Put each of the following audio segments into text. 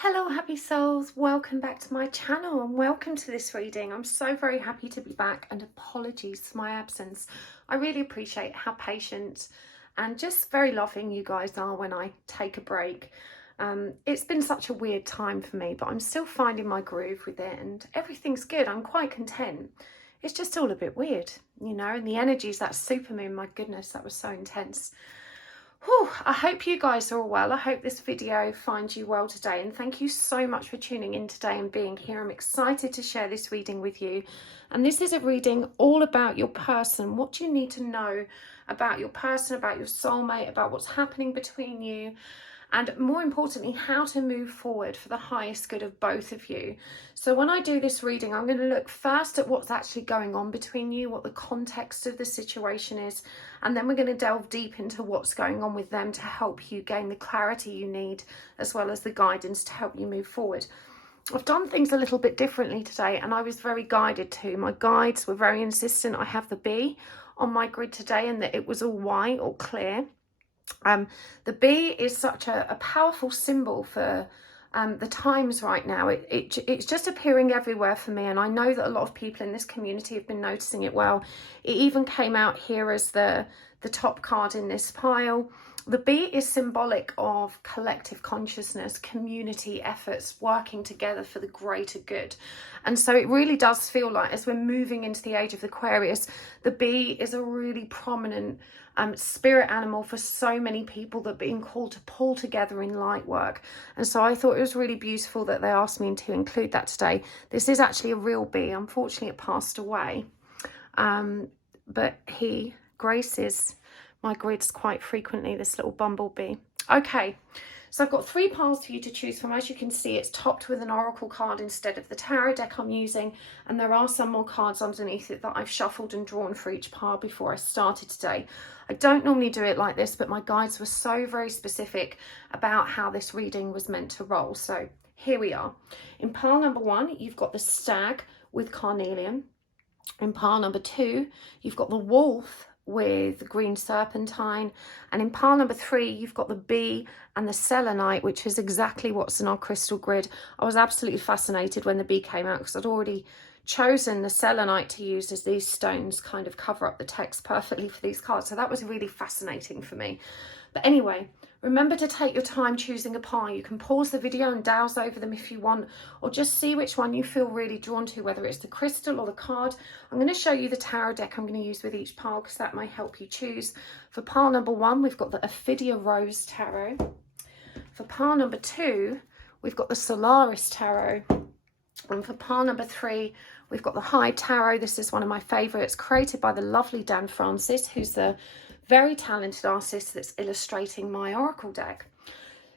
Hello happy souls, welcome back to my channel and welcome to this reading. I'm so very happy to be back and apologies for my absence. I really appreciate how patient and just very loving you guys are when I take a break. It's been such a weird time for me, but I'm still finding my groove with it and everything's good. I'm quite content. It's just all a bit weird, you know, and the energies, that supermoon, my goodness, that was so intense. Whew, I hope you guys are all well. I hope this video finds you well today, and thank you so much for tuning in today and being here. I'm excited to share this reading with you, and this is a reading all about your person. What do you need to know about your person, about your soulmate, about what's happening between you, and more importantly, how to move forward for the highest good of both of you. So when I do this reading, I'm going to look first at what's actually going on between you, what the context of the situation is, and then we're going to delve deep into what's going on with them to help you gain the clarity you need, as well as the guidance to help you move forward. I've done things a little bit differently today, and I was very guided to. My guides were very insistent I have the bee on my grid today and that it was all white or clear. The bee is such a powerful symbol for the times right now. It's just appearing everywhere for me, and I know that a lot of people in this community have been noticing it well. It even came out here as the top card in this pile. The bee is symbolic of collective consciousness, community efforts, working together for the greater good. And so it really does feel like, as we're moving into the age of Aquarius, the bee is a really prominent spirit animal for so many people that are being called to pull together in light work. And so I thought it was really beautiful that they asked me to include that today. This is actually a real bee. Unfortunately, it passed away. But he graces my grids quite frequently, this little bumblebee. Okay, so I've got 3 piles for you to choose from. As you can see, it's topped with an oracle card instead of the tarot deck I'm using, and there are some more cards underneath it that I've shuffled and drawn for each pile before I started today. I don't normally do it like this, but my guides were so very specific about how this reading was meant to roll. So here we are. In pile number 1, you've got the stag with carnelian. In pile number 2, you've got the wolf with green serpentine, and in pile number 3 you've got the bee and the selenite, which is exactly what's in our crystal grid. I was absolutely fascinated when the bee came out because I'd already chosen the selenite to use, as these stones kind of cover up the text perfectly for these cards, so that was really fascinating for me. But anyway, remember to take your time choosing a pile. You can pause the video and douse over them if you want, or just see which one you feel really drawn to, whether it's the crystal or the card. I'm going to show you the tarot deck I'm going to use with each pile because that may help you choose. For pile number 1, we've got the Ophidia Rose Tarot. For pile number 2, we've got the Solaris Tarot. And for pile number 3, we've got the High Tarot. This is one of my favourites, created by the lovely Dan Francis, who's the very talented artist that's illustrating my oracle deck.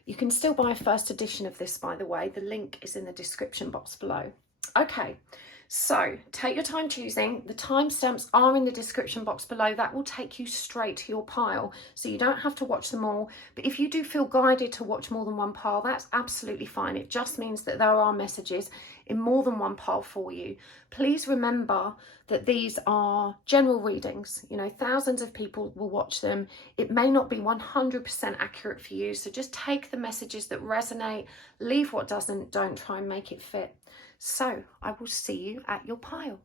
You can still buy a first edition of this, by the way. The link is in the description box below. Okay, so take your time choosing. The timestamps are in the description box below. That will take you straight to your pile, so you don't have to watch them all. But if you do feel guided to watch more than one pile, that's absolutely fine. It just means that there are messages in more than one pile for you. Please remember that these are general readings. You know, thousands of people will watch them. It may not be 100% accurate for you, so just take the messages that resonate, leave what doesn't. Don't try and make it fit. So I will see you at your pile.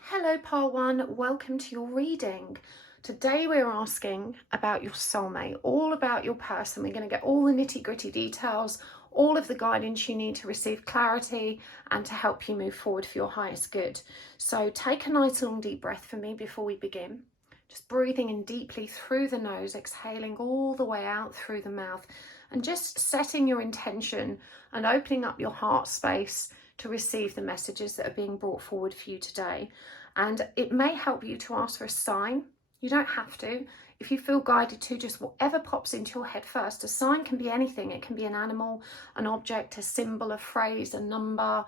Hello pile 1, welcome to your reading. Today we're asking about your soulmate, all about your person. We're going to get all the nitty-gritty details, all of the guidance you need to receive clarity and to help you move forward for your highest good. So take a nice long deep breath for me before we begin. Just breathing in deeply through the nose, exhaling all the way out through the mouth, and just setting your intention and opening up your heart space to receive the messages that are being brought forward for you today. And it may help you to ask for a sign. You don't have to. If you feel guided to, just whatever pops into your head first. A sign can be anything. It can be an animal, an object, a symbol, a phrase, a number,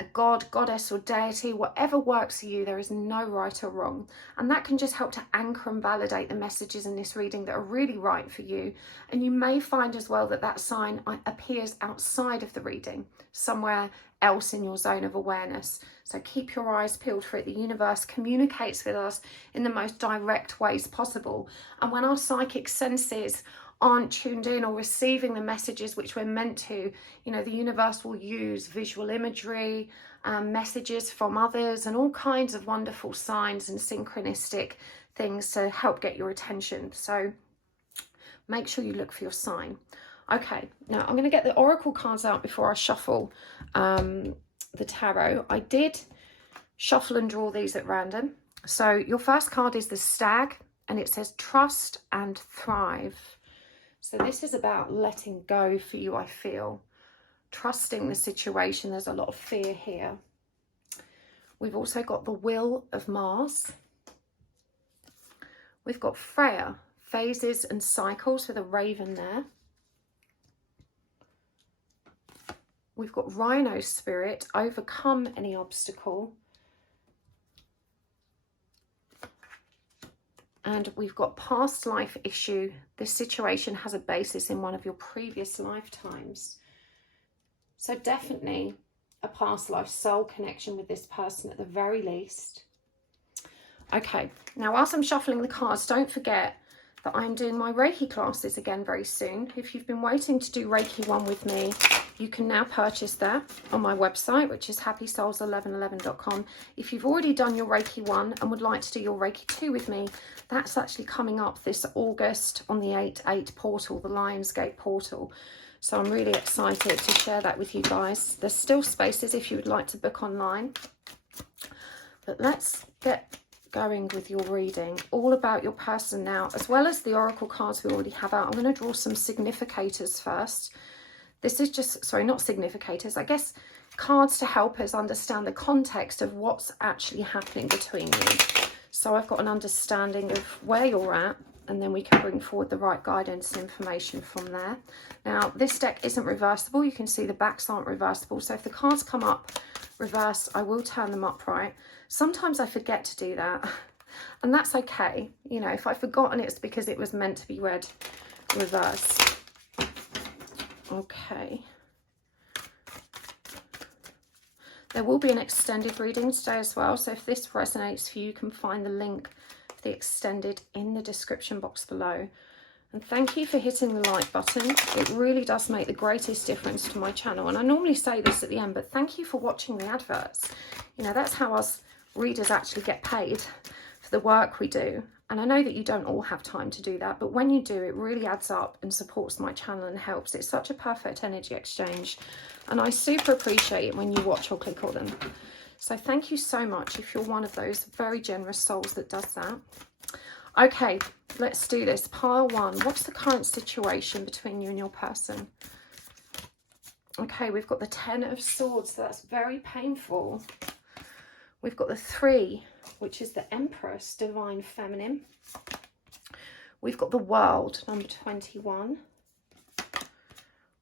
a god, goddess or deity, whatever works for you. There is no right or wrong, and that can just help to anchor and validate the messages in this reading that are really right for you. And you may find as well that that sign appears outside of the reading, somewhere else in your zone of awareness. So keep your eyes peeled for it. The universe communicates with us in the most direct ways possible, and when our psychic senses aren't tuned in or receiving the messages which we're meant to, you know, the universe will use visual imagery, messages from others, and all kinds of wonderful signs and synchronistic things to help get your attention. So make sure you look for your sign. Okay, now I'm going to get the oracle cards out before I shuffle the tarot. I did shuffle and draw these at random. So your first card is the Stag, and it says trust and thrive. So this is about letting go for you, I feel. Trusting the situation. There's a lot of fear here. We've also got the Wheel of Mars. We've got Freya, phases and cycles with a raven there. We've got Rhino Spirit, overcome any obstacle. And we've got past life issue. This situation has a basis in one of your previous lifetimes. So definitely a past life soul connection with this person at the very least. Okay, now whilst I'm shuffling the cards, don't forget that I'm doing my Reiki classes again very soon. If you've been waiting to do Reiki 1 with me, you can now purchase that on my website, which is happysouls1111.com. If you've already done your Reiki 1 and would like to do your Reiki 2 with me, that's actually coming up this August on the 8/8 portal, the Lionsgate portal. So I'm really excited to share that with you guys. There's still spaces if you would like to book online. But let's get going with your reading, all about your person now, as well as the oracle cards we already have out. I'm going to draw some significators first. This is just, sorry, not significators, I guess cards to help us understand the context of what's actually happening between you. So I've got an understanding of where you're at, and then we can bring forward the right guidance and information from there. Now, this deck isn't reversible. You can see the backs aren't reversible. So if the cards come up reverse, I will turn them upright. Sometimes I forget to do that, and that's okay. You know, if I've forgotten, it's because it was meant to be read reverse. Okay. There will be an extended reading today as well. So if this resonates for you, you can find the link for the extended in the description box below. And thank you for hitting the like button. It really does make the greatest difference to my channel. And I normally say this at the end, but thank you for watching the adverts. You know, that's how us readers actually get paid for the work we do. And I know that you don't all have time to do that, but when you do, it really adds up and supports my channel and helps. It's such a perfect energy exchange. And I super appreciate it when you watch or click on them. So thank you so much if you're one of those very generous souls that does that. Okay, let's do this. Pile 1. What's the current situation between you and your person? Okay, we've got the 10 of Swords. So that's very painful. We've got the 3, which is the Empress, Divine Feminine. We've got the World, number 21.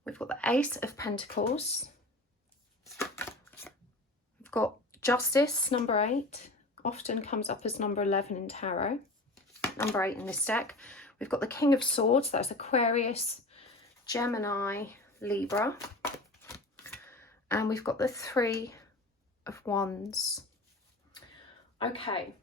We've got the Ace of Pentacles. We've got Justice, number 8. Often comes up as number 11 in tarot. Number 8 in this deck. We've got the King of Swords. That's Aquarius, Gemini, Libra. And we've got the 3 of Wands. Okay.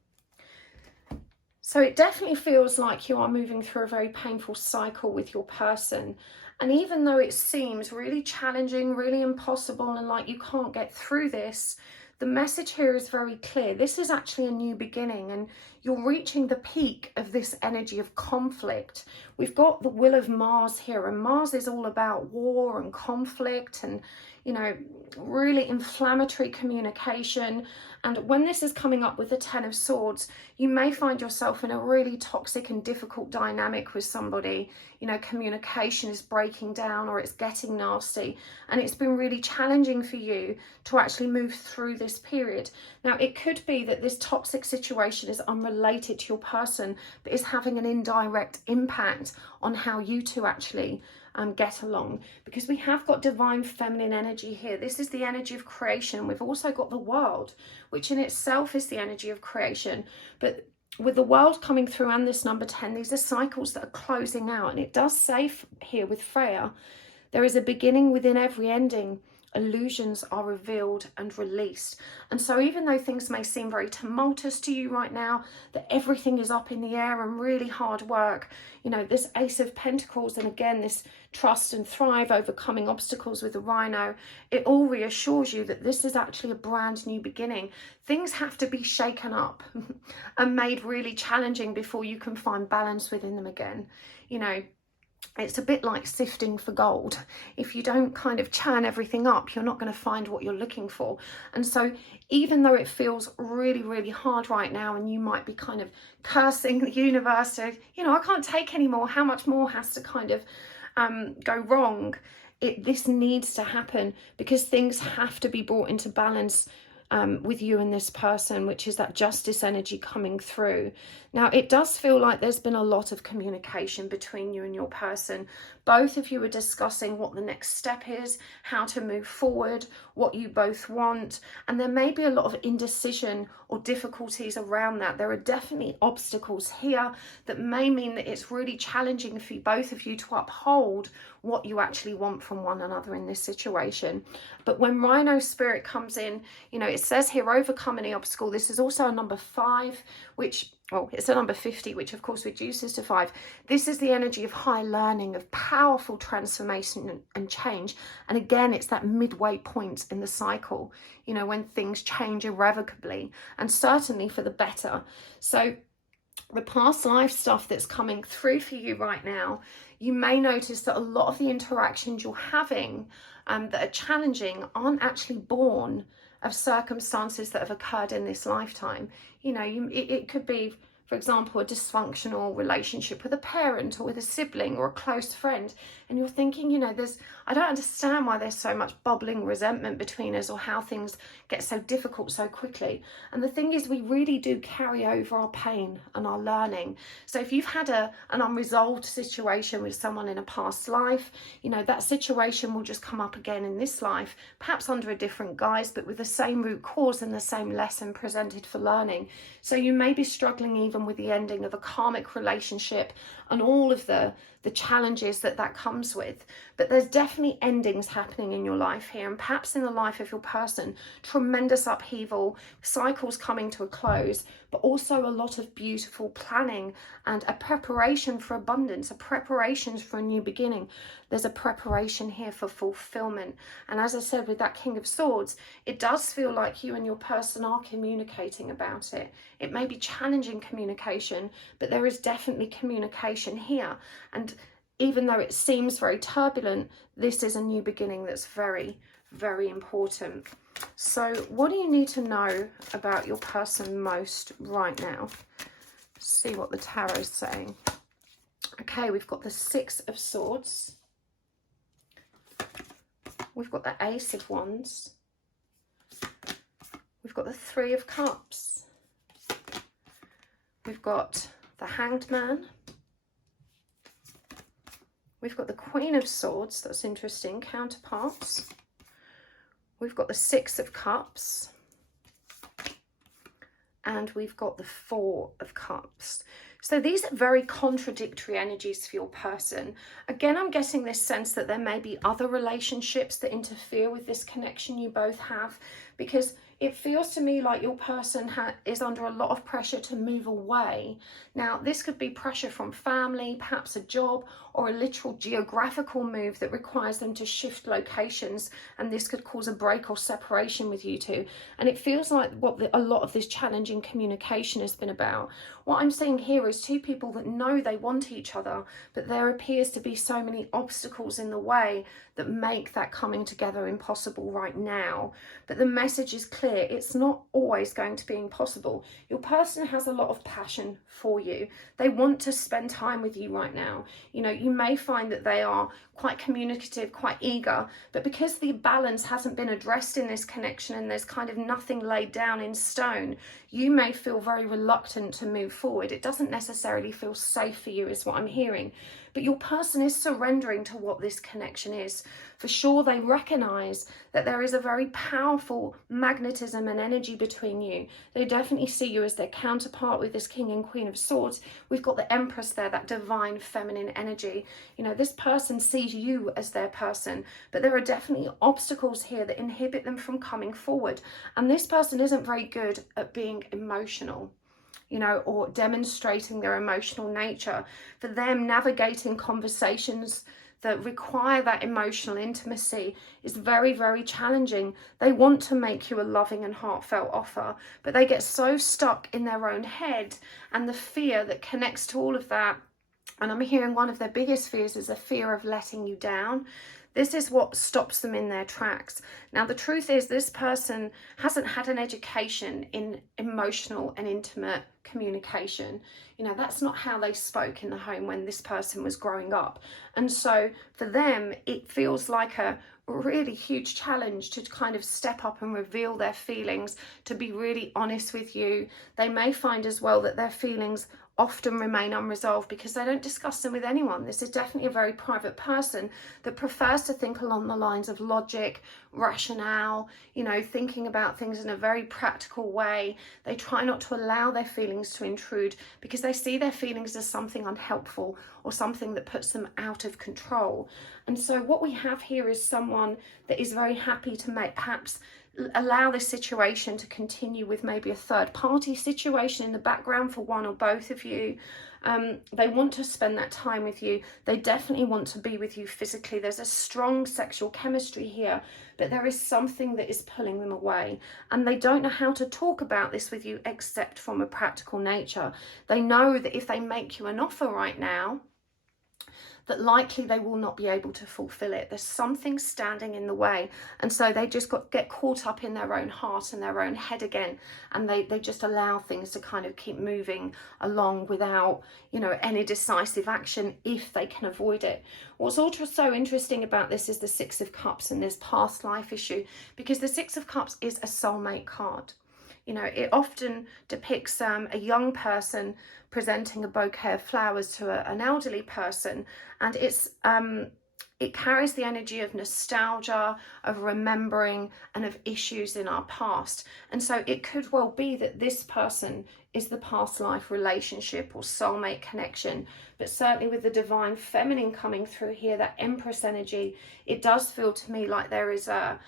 So it definitely feels like you are moving through a very painful cycle with your person. And even though it seems really challenging, really impossible, and like you can't get through this, the message here is very clear. This is actually a new beginning, and you're reaching the peak of this energy of conflict. We've got the Wheel of Mars here, and Mars is all about war and conflict and, you know, really inflammatory communication. And when this is coming up with the 10 of Swords, you may find yourself in a really toxic and difficult dynamic with somebody. You know, communication is breaking down or it's getting nasty. And it's been really challenging for you to actually move through this period. Now, it could be that this toxic situation is unrelated to your person, but is having an indirect impact on how you two actually get along, because we have got divine feminine energy here. This is the energy of creation. We've also got the world, which in itself is the energy of creation. But with the world coming through and this number 10, these are cycles that are closing out. And it does say here with Freya There is a beginning within every ending. Illusions are revealed and released. And so even though things may seem very tumultuous to you right now, that everything is up in the air and really hard work, you know, this Ace of Pentacles, and again this trust and thrive, overcoming obstacles with the Rhino, it all reassures you that this is actually a brand new beginning. Things have to be shaken up and made really challenging before you can find balance within them again. You know, it's a bit like sifting for gold. If you don't kind of churn everything up, you're not going to find what you're looking for. And so even though it feels really, really hard right now, and you might be kind of cursing the universe, so, you know, I can't take any more, how much more has to kind of go wrong? This needs to happen, because things have to be brought into balance with you and this person, which is that justice energy coming through. Now, it does feel like there's been a lot of communication between you and your person. Both of you are discussing what the next step is, how to move forward, what you both want, and there may be a lot of indecision or difficulties around that. There are definitely obstacles here that may mean that it's really challenging for both of you to uphold what you actually want from one another in this situation. But when Rhino Spirit comes in, you know, it says here, overcome any obstacle. This is also a number 5, which, well, it's a number 50, which of course reduces to 5. This is the energy of high learning, of powerful transformation and change. And again, it's that midway point in the cycle, you know, when things change irrevocably, and certainly for the better. So the past life stuff that's coming through for you right now, you may notice that a lot of the interactions you're having that are challenging aren't actually born of circumstances that have occurred in this lifetime. You know, it could be, for example, a dysfunctional relationship with a parent or with a sibling or a close friend, and you're thinking, you know, I don't understand why there's so much bubbling resentment between us, or how things get so difficult so quickly. And the thing is, we really do carry over our pain and our learning. So if you've had an unresolved situation with someone in a past life, you know, that situation will just come up again in this life, perhaps under a different guise, but with the same root cause and the same lesson presented for learning. So you may be struggling even with the ending of a karmic relationship and all of the challenges that comes with. But there's definitely endings happening in your life here, and perhaps in the life of your person, tremendous upheaval, cycles coming to a close, but also a lot of beautiful planning and a preparation for abundance, a preparation for a new beginning. There's a preparation here for fulfillment. And as I said, with that King of Swords, it does feel like you and your person are communicating about it. It may be challenging communication, but there is definitely communication here. And even though it seems very turbulent, this is a new beginning that's very, very important. So what do you need to know about your person most right now? See what the tarot is saying. Okay, we've got the 6 of Swords. We've got the Ace of Wands. We've got the 3 of Cups. We've got the Hanged Man. We've got the Queen of Swords. That's interesting. Counterparts. We've got the 6 of Cups. And we've got the 4 of Cups. So these are very contradictory energies for your person. Again, I'm getting this sense that there may be other relationships that interfere with this connection you both have, because it feels to me like your person is under a lot of pressure to move away. Now, this could be pressure from family, perhaps a job, or a literal geographical move that requires them to shift locations, and this could cause a break or separation with you two. And it feels like what a lot of this challenging communication has been about. What I'm seeing here is 2 people that know they want each other, but there appears to be so many obstacles in the way that make that coming together impossible right now. But the message is clear. It's not always going to be impossible. Your person has a lot of passion for you. They want to spend time with you right now. You know, you may find that they are quite communicative, quite eager, but because the balance hasn't been addressed in this connection and there's kind of nothing laid down in stone, you may feel very reluctant to move forward. It doesn't necessarily feel safe for you, is what I'm hearing. But your person is surrendering to what this connection is. For sure, they recognize that there is a very powerful magnetism and energy between you. They definitely see you as their counterpart with this King and Queen of Swords. We've got the Empress there, that divine feminine energy. You know, this person sees you as their person, but there are definitely obstacles here that inhibit them from coming forward. And this person isn't very good at being emotional, you know, or demonstrating their emotional nature. For them, navigating conversations that require that emotional intimacy is very, very challenging. They want to make you a loving and heartfelt offer, but they get so stuck in their own head and the fear that connects to all of that. And I'm hearing one of their biggest fears is a fear of letting you down. This is what stops them in their tracks. Now, the truth is this person hasn't had an education in emotional and intimate communication. You know, that's not how they spoke in the home when this person was growing up. And so for them, it feels like a really huge challenge to kind of step up and reveal their feelings, to be really honest with you. They may find as well that their feelings often remain unresolved because they don't discuss them with anyone. This is definitely a very private person that prefers to think along the lines of logic, rationale, you know, thinking about things in a very practical way. They try not to allow their feelings to intrude because they see their feelings as something unhelpful or something that puts them out of control. And so what we have here is someone that is very happy to perhaps allow this situation to continue with maybe a third party situation in the background for one or both of you. They want to spend that time with you. They definitely want to be with you physically. There's a strong sexual chemistry here, but there is something that is pulling them away, and they don't know how to talk about this with you except from a practical nature. They know that if they make you an offer right now, that likely they will not be able to fulfill it. There's something standing in the way. And so they just get caught up in their own heart and their own head again. And they just allow things to kind of keep moving along without, you know, any decisive action if they can avoid it. What's also so interesting about this is the Six of Cups and this past life issue, because the Six of Cups is a soulmate card. You know, it often depicts a young person presenting a bouquet of flowers to an elderly person, and it carries the energy of nostalgia, of remembering, and of issues in our past. And so it could well be that this person is the past life relationship or soulmate connection. But certainly with the divine feminine coming through here, that Empress energy, it does feel to me like there is a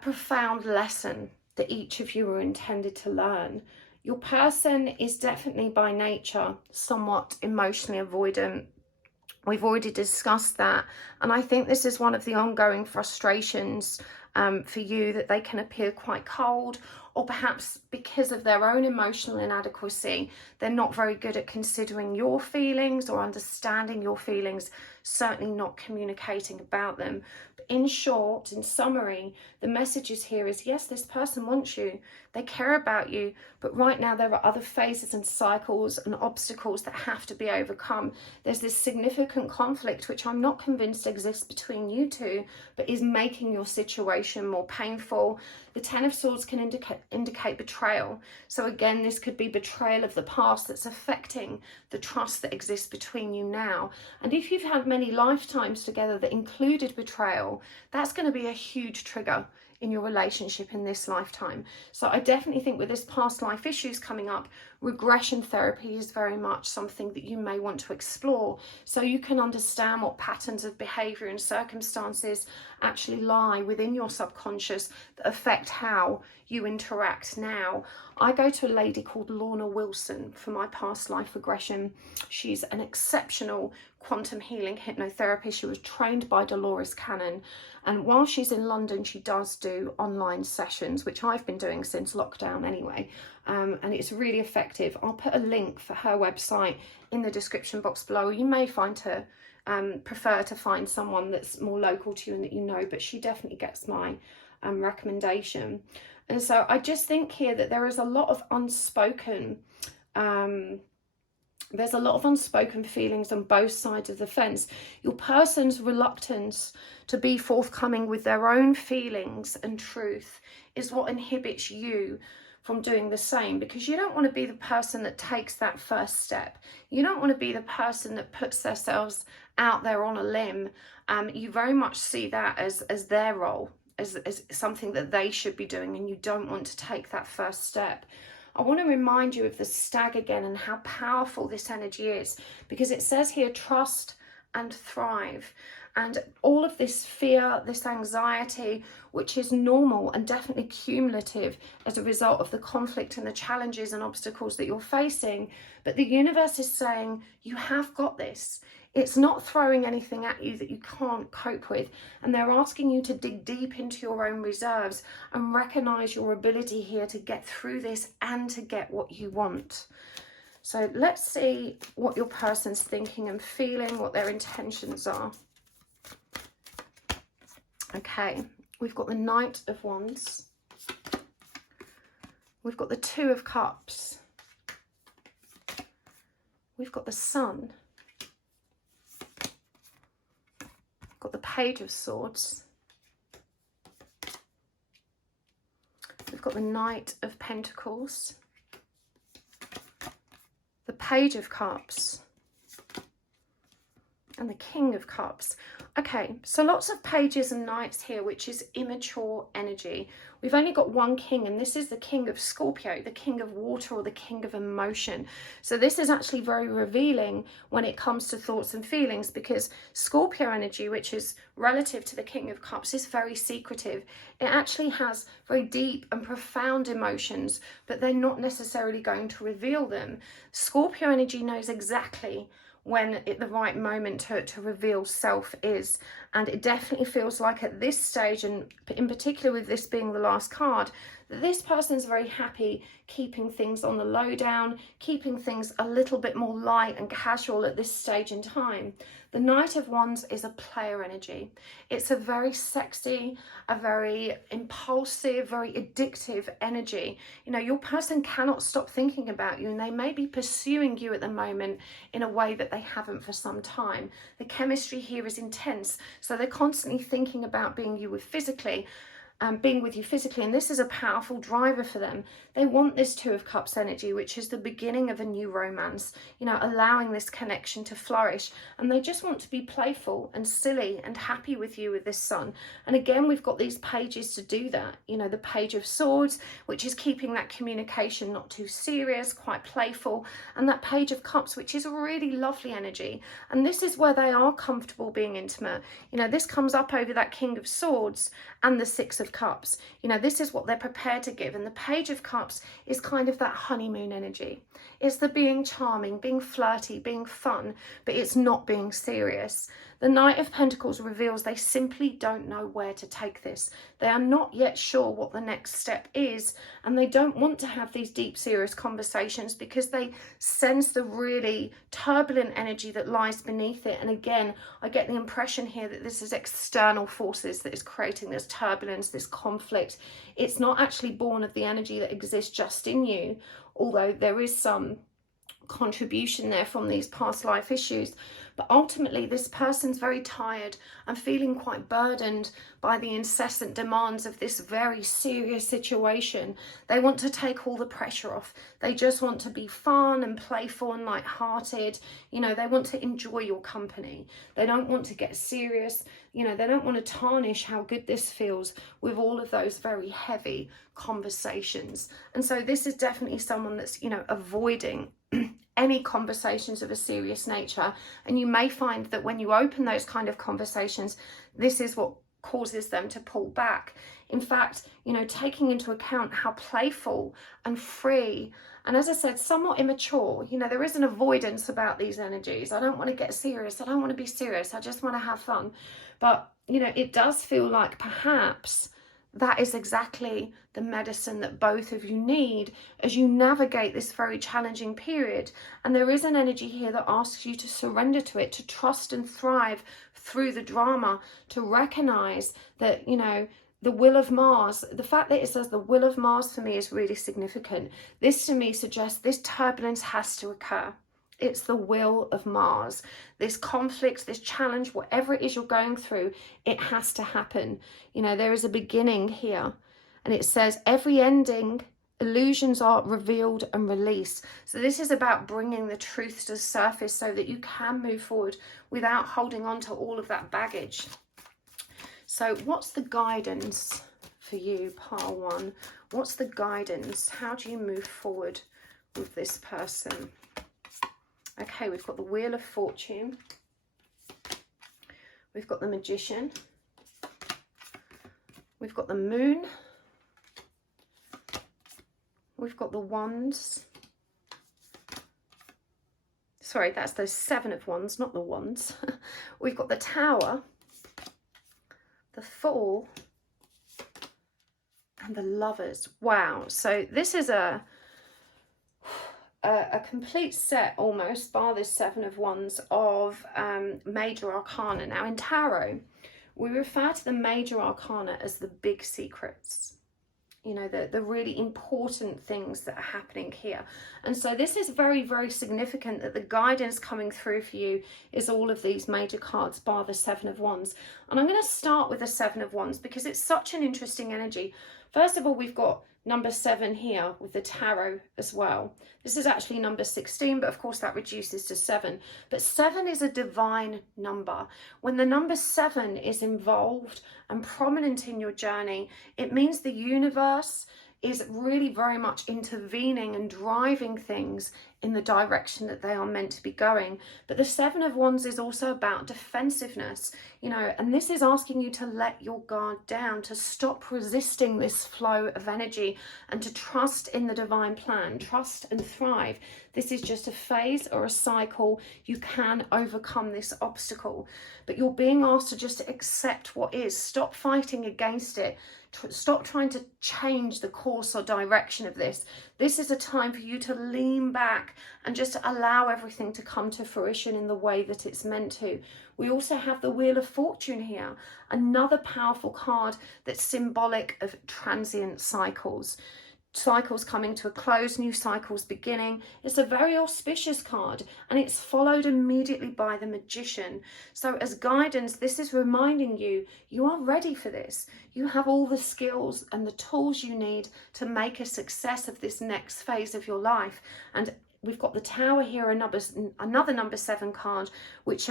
profound lesson that each of you are intended to learn. Your person is definitely by nature somewhat emotionally avoidant. We've already discussed that, and I think this is one of the ongoing frustrations for you, that they can appear quite cold, or perhaps because of their own emotional inadequacy, they're not very good at considering your feelings or understanding your feelings, certainly not communicating about them. But in short, in summary, the messages here is, yes, this person wants you, they care about you, but right now there are other phases and cycles and obstacles that have to be overcome. There's this significant conflict which I'm not convinced exists between you two, but is making your situation more painful. The Ten of Swords can indicate betrayal. So again, this could be betrayal of the past that's affecting the trust that exists between you now. And if you've had many lifetimes together that included betrayal, that's going to be a huge trigger in your relationship in this lifetime. So I definitely think with this past life issues coming up, regression therapy is very much something that you may want to explore, so you can understand what patterns of behavior and circumstances actually lie within your subconscious that affect how you interact now. I go to a lady called Lorna for my past life regression. She's an exceptional quantum healing hypnotherapist. She was trained by Dolores Cannon, and while she's in London, she does do online sessions, which I've been doing since lockdown anyway, and it's really effective. I'll put a link for her website in the description box below. You may find her prefer to find someone that's more local to you and that you know, but she definitely gets my recommendation. And so I just think here that there is a lot of unspoken there's a lot of unspoken feelings on both sides of the fence. Your person's reluctance to be forthcoming with their own feelings and truth is what inhibits you from doing the same, because you don't want to be the person that takes that first step. You don't want to be the person that puts themselves out there on a limb. You very much see that as their role, as something that they should be doing, and you don't want to take that first step. I want to remind you of the stag again and how powerful this energy is, because it says here, trust and thrive. And all of this fear, this anxiety, which is normal and definitely cumulative as a result of the conflict and the challenges and obstacles that you're facing. But the universe is saying, you have got this. It's not throwing anything at you that you can't cope with. And they're asking you to dig deep into your own reserves and recognize your ability here to get through this and to get what you want. So let's see what your person's thinking and feeling, what their intentions are. Okay, we've got the Knight of Wands. We've got the Two of Cups. We've got the Sun. We've got the Page of Swords. We've got the Knight of Pentacles. The Page of Cups. And the King of Cups. Okay, so lots of pages and knights here, which is immature energy. We've only got one king, and this is the King of Scorpio, the King of Water, or the King of Emotion. So this is actually very revealing when it comes to thoughts and feelings, because Scorpio energy, which is relative to the King of Cups, is very secretive. It actually has very deep and profound emotions, but they're not necessarily going to reveal them. Scorpio energy knows exactly when the right moment to reveal self is. And it definitely feels like at this stage, and in particular with this being the last card, that this person's very happy keeping things on the lowdown, keeping things a little bit more light and casual at this stage in time. The Knight of Wands is a player energy. It's a very sexy, a very impulsive, very addictive energy. You know, your person cannot stop thinking about you, and they may be pursuing you at the moment in a way that they haven't for some time. The chemistry here is intense, so they're constantly thinking about being with you physically, and this is a powerful driver for them. They want this Two of Cups energy, which is the beginning of a new romance, you know, allowing this connection to flourish. And they just want to be playful and silly and happy with you with this Sun. And again, we've got these pages to do that. You know, the Page of Swords, which is keeping that communication not too serious, quite playful, and that Page of Cups, which is a really lovely energy. And this is where they are comfortable being intimate. You know, this comes up over that King of Swords and the Six of Cups. You know, this is what they're prepared to give. And the Page of Cups is kind of that honeymoon energy. It's the being charming, being flirty, being fun, but it's not being serious. The Knight of Pentacles reveals they simply don't know where to take this. They are not yet sure what the next step is, and they don't want to have these deep, serious conversations because they sense the really turbulent energy that lies beneath it. And again, I get the impression here that this is external forces that is creating this turbulence, this conflict. It's not actually born of the energy that exists just in you, although there is some contribution there from these past life issues. But ultimately, this person's very tired and feeling quite burdened by the incessant demands of this very serious situation. They want to take all the pressure off. They just want to be fun and playful and light-hearted. You know, they want to enjoy your company. They don't want to get serious. You know, they don't want to tarnish how good this feels with all of those very heavy conversations. And so this is definitely someone that's, you know, avoiding any conversations of a serious nature. And you may find that when you open those kind of conversations, this is what causes them to pull back. In fact, you know, taking into account how playful and free, and as I said, somewhat immature, you know, there is an avoidance about these energies. I don't want to get serious. I don't want to be serious. I just want to have fun. But, you know, it does feel like perhaps that is exactly the medicine that both of you need as you navigate this very challenging period. And there is an energy here that asks you to surrender to it, to trust and thrive through the drama, to recognize that, you know, the will of Mars, the fact that it says the will of Mars for me is really significant. This to me suggests this turbulence has to occur. It's the will of Mars. This conflict, this challenge, whatever it is you're going through, it has to happen. You know, there is a beginning here. And it says every ending, illusions are revealed and released. So this is about bringing the truth to the surface so that you can move forward without holding on to all of that baggage. So what's the guidance for you, pile one? What's the guidance? How do you move forward with this person? Okay, we've got the Wheel of Fortune. We've got the Magician. We've got the Moon. We've got the Wands. Sorry, that's those 7 of Wands, not the Wands. We've got the Tower, the Fool, and the Lovers. Wow. So this is a complete set, almost, bar this 7 of Wands, of major arcana. Now in tarot, we refer to the major arcana as the big secrets, you know, the really important things that are happening here. And so this is very, very significant that the guidance coming through for you is all of these major cards, bar the 7 of Wands. And I'm going to start with the 7 of Wands because it's such an interesting energy. First of all, we've got number 7 here with the tarot as well. This is actually number 16, but of course that reduces to 7. But 7 is a divine number. When the number 7 is involved and prominent in your journey, it means the universe is really very much intervening and driving things in the direction that they are meant to be going. But the 7 of Wands is also about defensiveness, you know, and this is asking you to let your guard down, to stop resisting this flow of energy and to trust in the divine plan, trust and thrive. This is just a phase or a cycle. You can overcome this obstacle, but you're being asked to just accept what is. Stop fighting against it. Stop trying to change the course or direction of this. This is a time for you to lean back and just allow everything to come to fruition in the way that it's meant to. We also have the Wheel of Fortune here, another powerful card that's symbolic of transient cycles. Cycles coming to a close, new cycles beginning. It's a very auspicious card, and it's followed immediately by the Magician. So as guidance, this is reminding you, you are ready for this. You have all the skills and the tools you need to make a success of this next phase of your life. And we've got the Tower here, another number 7 card, which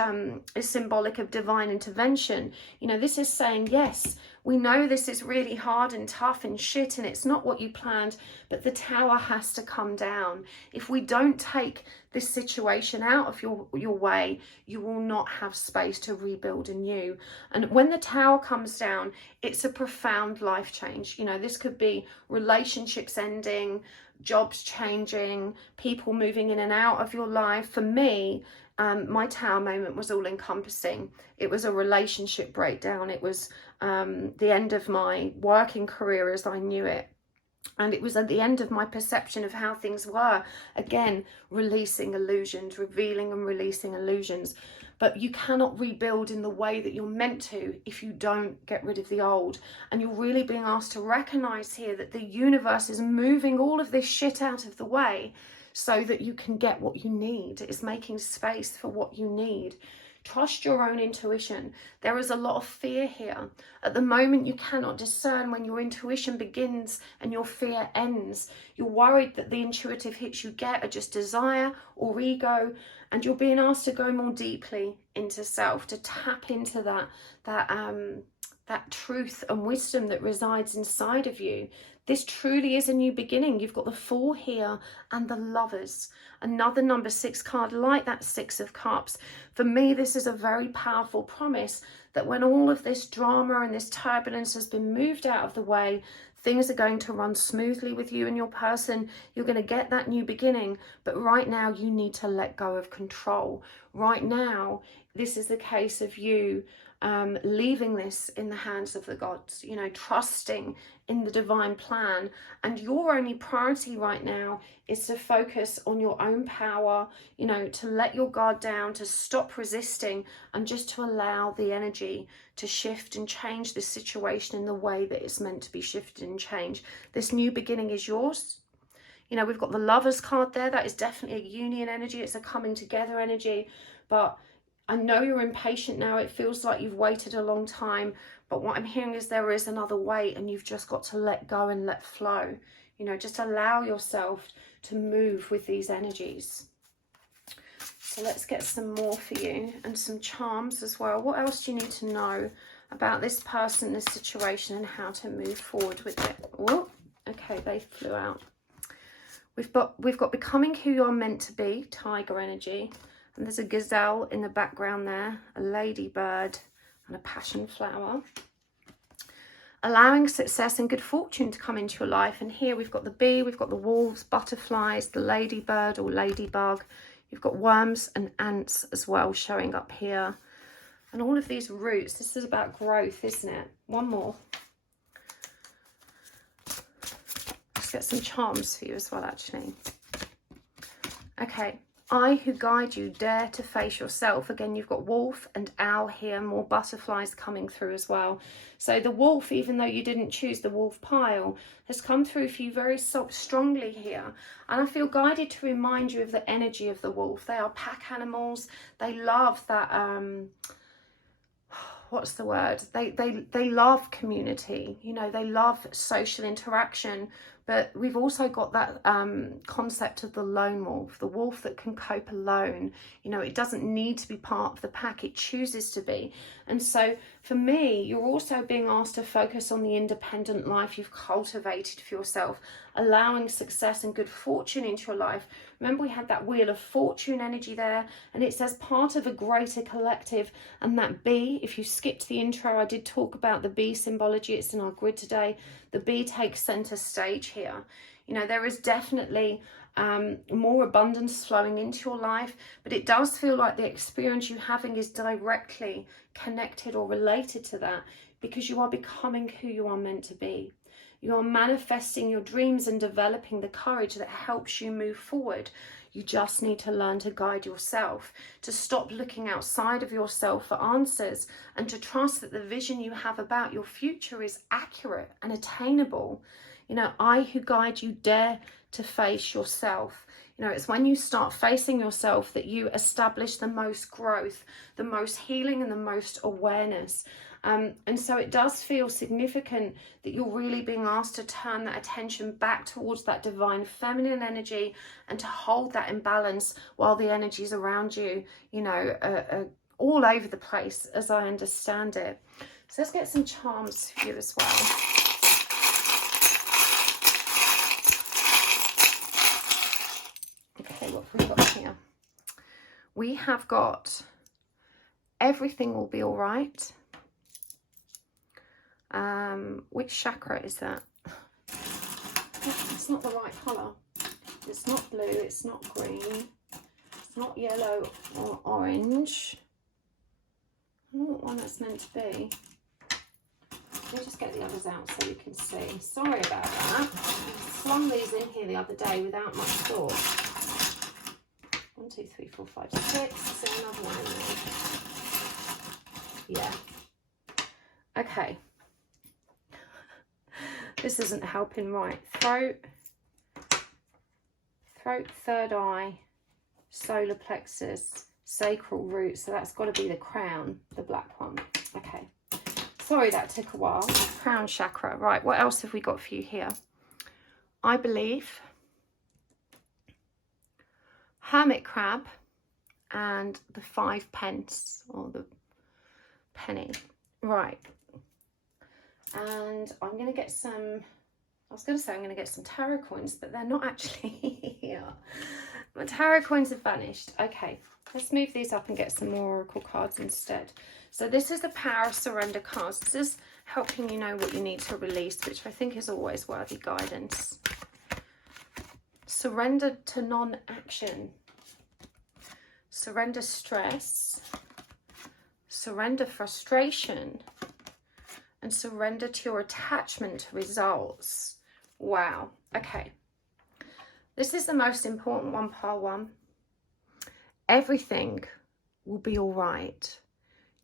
is symbolic of divine intervention. You know, this is saying, yes, we know this is really hard and tough and shit, and it's not what you planned, but the Tower has to come down. If we don't take this situation out of your way, you will not have space to rebuild anew. And when the Tower comes down, it's a profound life change. You know, this could be relationships ending, jobs changing, people moving in and out of your life. For me, my Tower moment was all encompassing. It was a relationship breakdown. It was the end of my working career as I knew it. And it was at the end of my perception of how things were. Again, releasing illusions, revealing and releasing illusions. But you cannot rebuild in the way that you're meant to if you don't get rid of the old. And you're really being asked to recognize here that the universe is moving all of this shit out of the way so that you can get what you need. It's making space for what you need. Trust your own intuition. There is a lot of fear here. At the moment, you cannot discern when your intuition begins and your fear ends. You're worried that the intuitive hits you get are just desire or ego, and you're being asked to go more deeply into self, to tap into that truth and wisdom that resides inside of you. This truly is a new beginning. You've got the Fool here and the Lovers, another number 6 card, like that 6 of Cups. For me, this is a very powerful promise that when all of this drama and this turbulence has been moved out of the way, things are going to run smoothly with you and your person. You're going to get that new beginning. But right now, you need to let go of control. Right now, this is the case of you leaving this in the hands of the gods, you know, trusting in the divine plan. And your only priority right now is to focus on your own power, you know, to let your guard down, to stop resisting, and just to allow the energy to shift and change this situation in the way that it's meant to be shifted and changed. This new beginning is yours. You know, we've got the Lovers card there. That is definitely a union energy. It's a coming together energy. But I know you're impatient now. It feels like you've waited a long time. But what I'm hearing is there is another way, and you've just got to let go and let flow. You know, just allow yourself to move with these energies. So let's get some more for you, and some charms as well. What else do you need to know about this person, this situation, and how to move forward with it? Oh, okay, they flew out. We've got becoming who you're meant to be, Tiger energy. And there's a gazelle in the background there, a ladybird, and a passion flower. Allowing success and good fortune to come into your life. And here we've got the bee, we've got the wolves, butterflies, the ladybird or ladybug. You've got worms and ants as well showing up here. And all of these roots. This is about growth, isn't it? One more. Let's get some charms for you as well, actually. Okay. I who guide you, dare to face yourself. Again, you've got wolf and owl here, more butterflies coming through as well. So the wolf, even though you didn't choose the wolf pile, has come through for you very strongly here. And I feel guided to remind you of the energy of the wolf. They are pack animals. They love that, what's the word? They love community, you know, they love social interaction. But we've also got that concept of the lone wolf, the wolf that can cope alone. You know, it doesn't need to be part of the pack, it chooses to be. And so for me, you're also being asked to focus on the independent life you've cultivated for yourself, allowing success and good fortune into your life. Remember, we had that wheel of fortune energy there, and it says part of a greater collective. And that bee, if you skipped the intro, I did talk about the bee symbology. It's in our grid today. The bee takes center stage here. You know, there is definitely more abundance flowing into your life, but it does feel like the experience you're having is directly connected or related to that, because you are becoming who you are meant to be. You are manifesting your dreams and developing the courage that helps you move forward. You just need to learn to guide yourself, to stop looking outside of yourself for answers, and to trust that the vision you have about your future is accurate and attainable. You know, I who guide you, dare to face yourself. You know, it's when you start facing yourself that you establish the most growth, the most healing, and the most awareness. And so it does feel significant that you're really being asked to turn that attention back towards that divine feminine energy and to hold that imbalance while the energies around you, you know, are all over the place, as I understand it. So let's get some charms for you as well. Okay, what have we got here? We have got everything will be all right. Which chakra is that? It's not the right colour. It's not blue, it's not green, it's not yellow or orange. I don't know what one that's meant to be. Let me just get the others out so you can see. Sorry about that. I slung these in here the other day without much thought. 1, 2, 3, 4, 5, 6. Is there another one in there? Yeah. Okay. This isn't helping, right? Throat, third eye, solar plexus, sacral root. So that's got to be the crown, the black one. Okay. Sorry that took a while. Crown chakra. Right, what else have we got for you here? I believe, hermit crab, and the 5 pence, or the penny. Right. And I'm going to get some, I was going to say I'm going to get some tarot coins, but they're not actually here. My tarot coins have vanished. Okay, let's move these up and get some more oracle cards instead. So this is the power of surrender cards. This is helping you know what you need to release, which I think is always worthy guidance. Surrender to non-action. Surrender stress. Surrender frustration. And surrender to your attachment to results. Wow. Okay. This is the most important one, pile 1. Everything will be all right.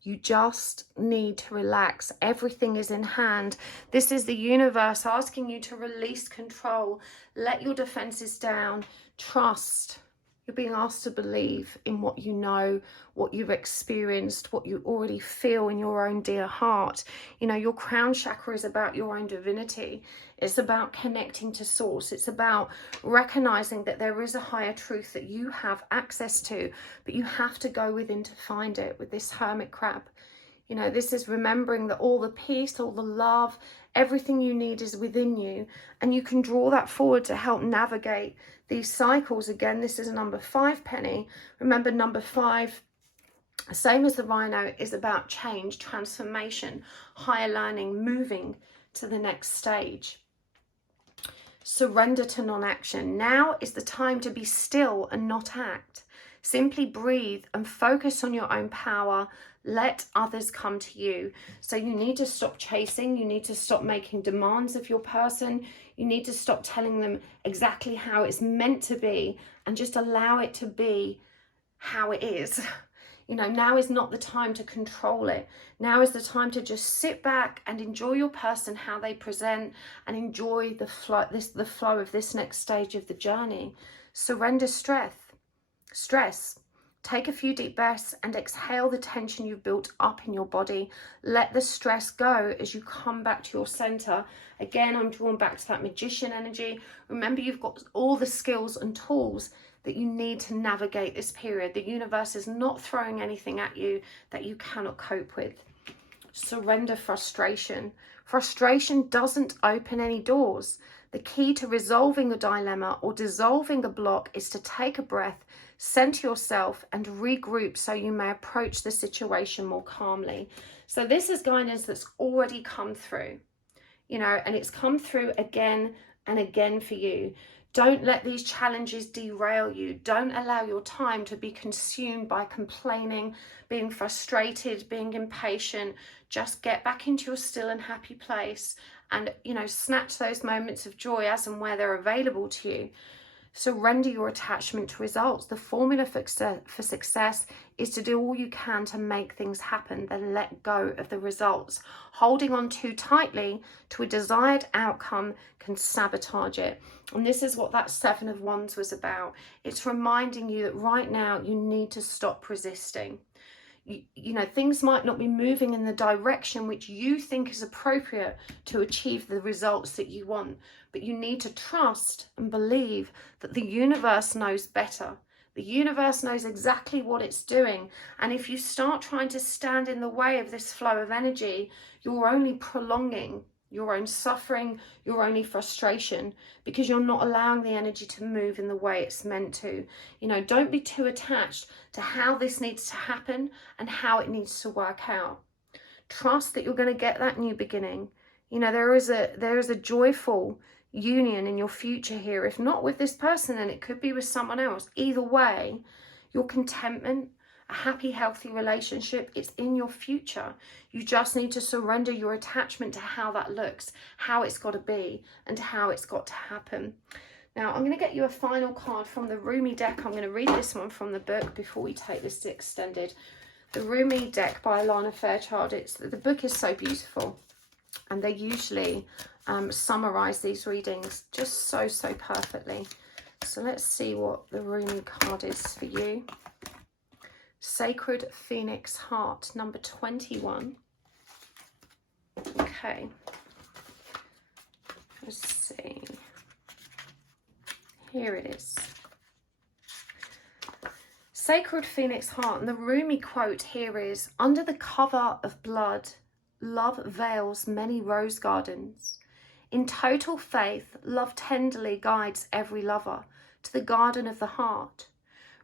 You just need to relax. Everything is in hand. This is the universe asking you to release control. Let your defenses down. Trust. You're being asked to believe in what you know, what you've experienced, what you already feel in your own dear heart. You know, your crown chakra is about your own divinity. It's about connecting to source. It's about recognizing that there is a higher truth that you have access to, but you have to go within to find it with this hermit crab. You know, this is remembering that all the peace, all the love, everything you need is within you. And you can draw that forward to help navigate these cycles. Again, this is a number 5 penny. Remember, number 5 Same as the rhino, is about change, transformation, higher learning, moving to the next stage. Surrender to non-action. Now is the time to be still and not act. Simply breathe and focus on your own power. Let others come to you. So you need to stop chasing. You need to stop making demands of your person. You need to stop telling them exactly how it's meant to be and just allow it to be how it is. You know, now is not the time to control it. Now is the time to just sit back and enjoy your person, how they present, and enjoy the flow of this next stage of the journey. Surrender stress. Take a few deep breaths and exhale the tension you've built up in your body. Let the stress go as you come back to your center. Again, I'm drawn back to that magician energy. Remember, you've got all the skills and tools that you need to navigate this period. The universe is not throwing anything at you that you cannot cope with. Surrender frustration. Frustration doesn't open any doors. The key to resolving a dilemma or dissolving a block is to take a breath, center yourself, and regroup so you may approach the situation more calmly. So this is guidance that's already come through, you know, and it's come through again and again for you. Don't let these challenges derail you. Don't allow your time to be consumed by complaining, being frustrated, being impatient. Just get back into your still and happy place and, you know, snatch those moments of joy as and where they're available to you. Surrender your attachment to results. The formula for success is to do all you can to make things happen, then let go of the results. Holding on too tightly to a desired outcome can sabotage it. And this is what that Seven of Wands was about. It's reminding you that right now you need to stop resisting. You know, things might not be moving in the direction which you think is appropriate to achieve the results that you want, but you need to trust and believe that the universe knows better. The universe knows exactly what it's doing. And if you start trying to stand in the way of this flow of energy, you're only prolonging your own suffering, your own frustration, because you're not allowing the energy to move in the way it's meant to. You know, don't be too attached to how this needs to happen and how it needs to work out. Trust that you're going to get that new beginning. You know, there is a joyful union in your future here. If not with this person, then it could be with someone else. Either way, your contentment, a happy, healthy relationship, it's in your future. You just need to surrender your attachment to how that looks, how it's got to be, and how it's got to happen. Now, I'm going to get you a final card from the Rumi deck. I'm going to read this one from the book before we take this extended. The Rumi deck by Lorna. The book is so beautiful, and they usually summarize these readings just so perfectly. So let's see what the Rumi card is for you. Sacred Phoenix Heart, number 21. Okay, let's see. Here it is. Sacred Phoenix Heart, and the Rumi quote here is, "Under the cover of blood, love veils many rose gardens. In total faith, love tenderly guides every lover to the garden of the heart.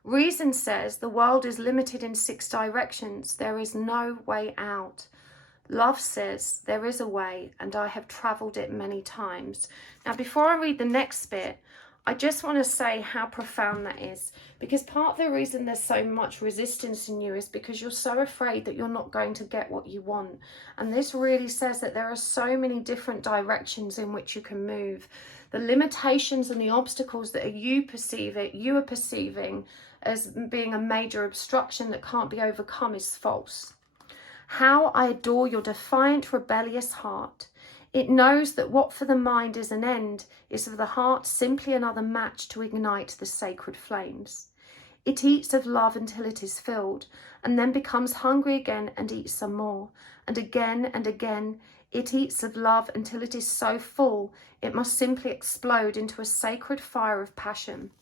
Reason says the world is limited in 6 directions. There is no way out. Love says there is a way, and I have travelled it many times." Now, before I read the next bit, I just want to say how profound that is, because part of the reason there's so much resistance in you is because you're so afraid that you're not going to get what you want. And this really says that there are so many different directions in which you can move. The limitations and the obstacles that you are perceiving as being a major obstruction that can't be overcome is false. How I adore your defiant, rebellious heart. It knows that what for the mind is an end is for the heart simply another match to ignite the sacred flames. It eats of love until it is filled, and then becomes hungry again and eats some more. And again, it eats of love until it is so full it must simply explode into a sacred fire of passion.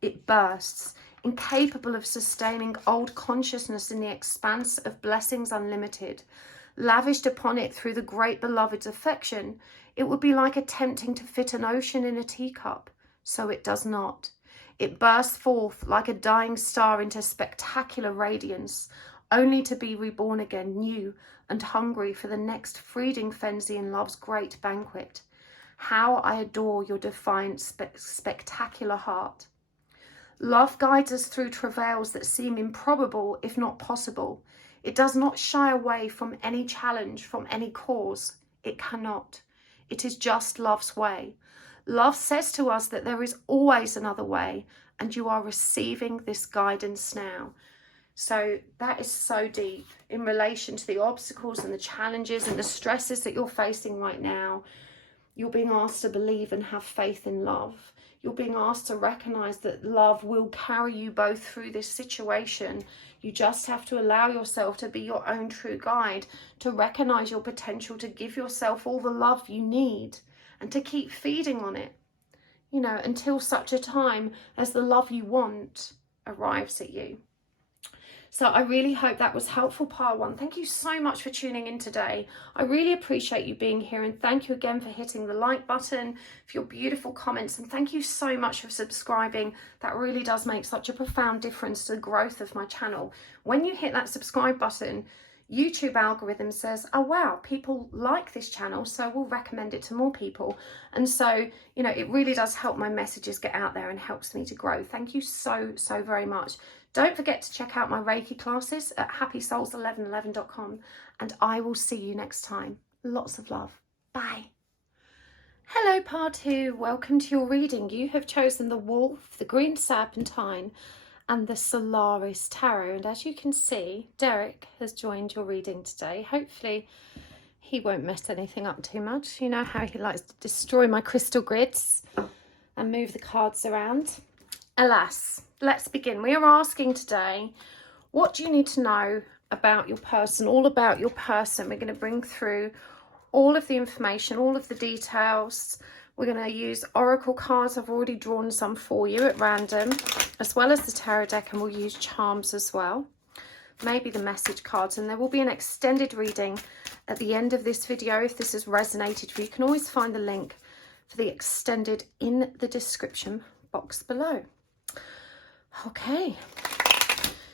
It bursts, incapable of sustaining old consciousness in the expanse of blessings unlimited. Lavished upon it through the great beloved's affection, it would be like attempting to fit an ocean in a teacup. So it does not. It bursts forth like a dying star into spectacular radiance, only to be reborn again, new and hungry for the next freeding frenzy in love's great banquet. How I adore your defiant, spectacular heart. Love guides us through travails that seem improbable, if not possible. It does not shy away from any challenge, from any cause. It cannot. It is just love's way. Love says to us that there is always another way, and you are receiving this guidance now. So that is so deep in relation to the obstacles and the challenges and the stresses that you're facing right now. You're being asked to believe and have faith in love. You're being asked to recognize that love will carry you both through this situation. You just have to allow yourself to be your own true guide, to recognize your potential, to give yourself all the love you need and to keep feeding on it, you know, until such a time as the love you want arrives at you. So I really hope that was helpful, part one. Thank you so much for tuning in today. I really appreciate you being here, and thank you again for hitting the like button, for your beautiful comments, and thank you so much for subscribing. That really does make such a profound difference to the growth of my channel. When you hit that subscribe button, YouTube algorithm says, oh wow, people like this channel, so we'll recommend it to more people. And so, you know, it really does help my messages get out there and helps me to grow. Thank you so very much. Don't forget to check out my Reiki classes at happysouls1111.com, and I will see you next time. Lots of love. Bye. Hello, part two. Welcome to your reading. You have chosen the Wolf, the Green Serpentine, and the Solaris Tarot. And as you can see, Derek has joined your reading today. Hopefully he won't mess anything up too much. You know how he likes to destroy my crystal grids and move the cards around. Alas, let's begin. We are asking today, what do you need to know about your person, all about your person? We're going to bring through all of the information, all of the details. We're going to use oracle cards. I've already drawn some for you at random, as well as the tarot deck, and we'll use charms as well. Maybe the message cards, and there will be an extended reading at the end of this video. If this has resonated for you, you can always find the link for the extended in the description box below. Okay,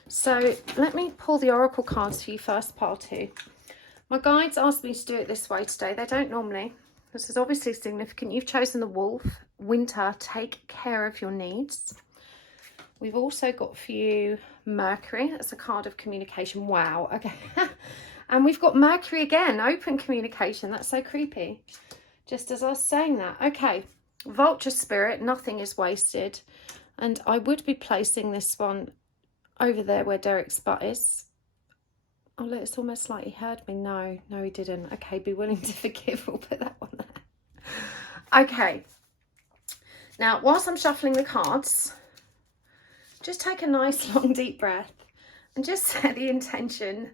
so let me pull the oracle cards for you first, part two. My guides asked me to do it this way today. They don't normally. This is obviously significant. You've chosen the Wolf. Winter, take care of your needs. We've also got for you Mercury. That's a card of communication. Wow. Okay. And we've got Mercury again. Open communication. That's so creepy. Just as I was saying that. Okay. Vulture spirit. Nothing is wasted. And I would be placing this one over there where Derek's butt is. Oh, look, it's almost like he heard me. No, he didn't. Okay, be willing to forgive. We'll put that one there. Okay. Now, whilst I'm shuffling the cards, just take a nice long deep breath and just set the intention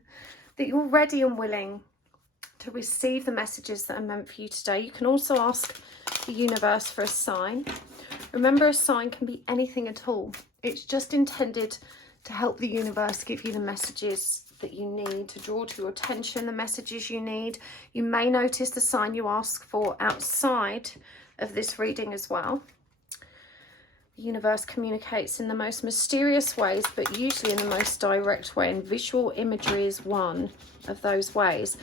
that you're ready and willing to receive the messages that are meant for you today. You can also ask the universe for a sign. Remember, a sign can be anything at all. It's just intended to help the universe give you the messages that you need, to draw to your attention the messages you need. You may notice the sign you ask for outside of this reading as well. The universe communicates in the most mysterious ways, but usually in the most direct way, and visual imagery is one of those ways.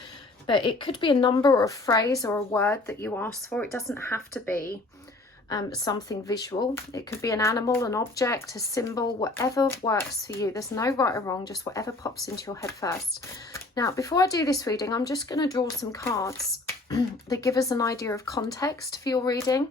But it could be a number or a phrase or a word that you ask for. It doesn't have to be something visual. It could be an animal, an object, a symbol, whatever works for you. There's no right or wrong, just whatever pops into your head first. Now, before I do this reading, I'm just going to draw some cards that give us an idea of context for your reading,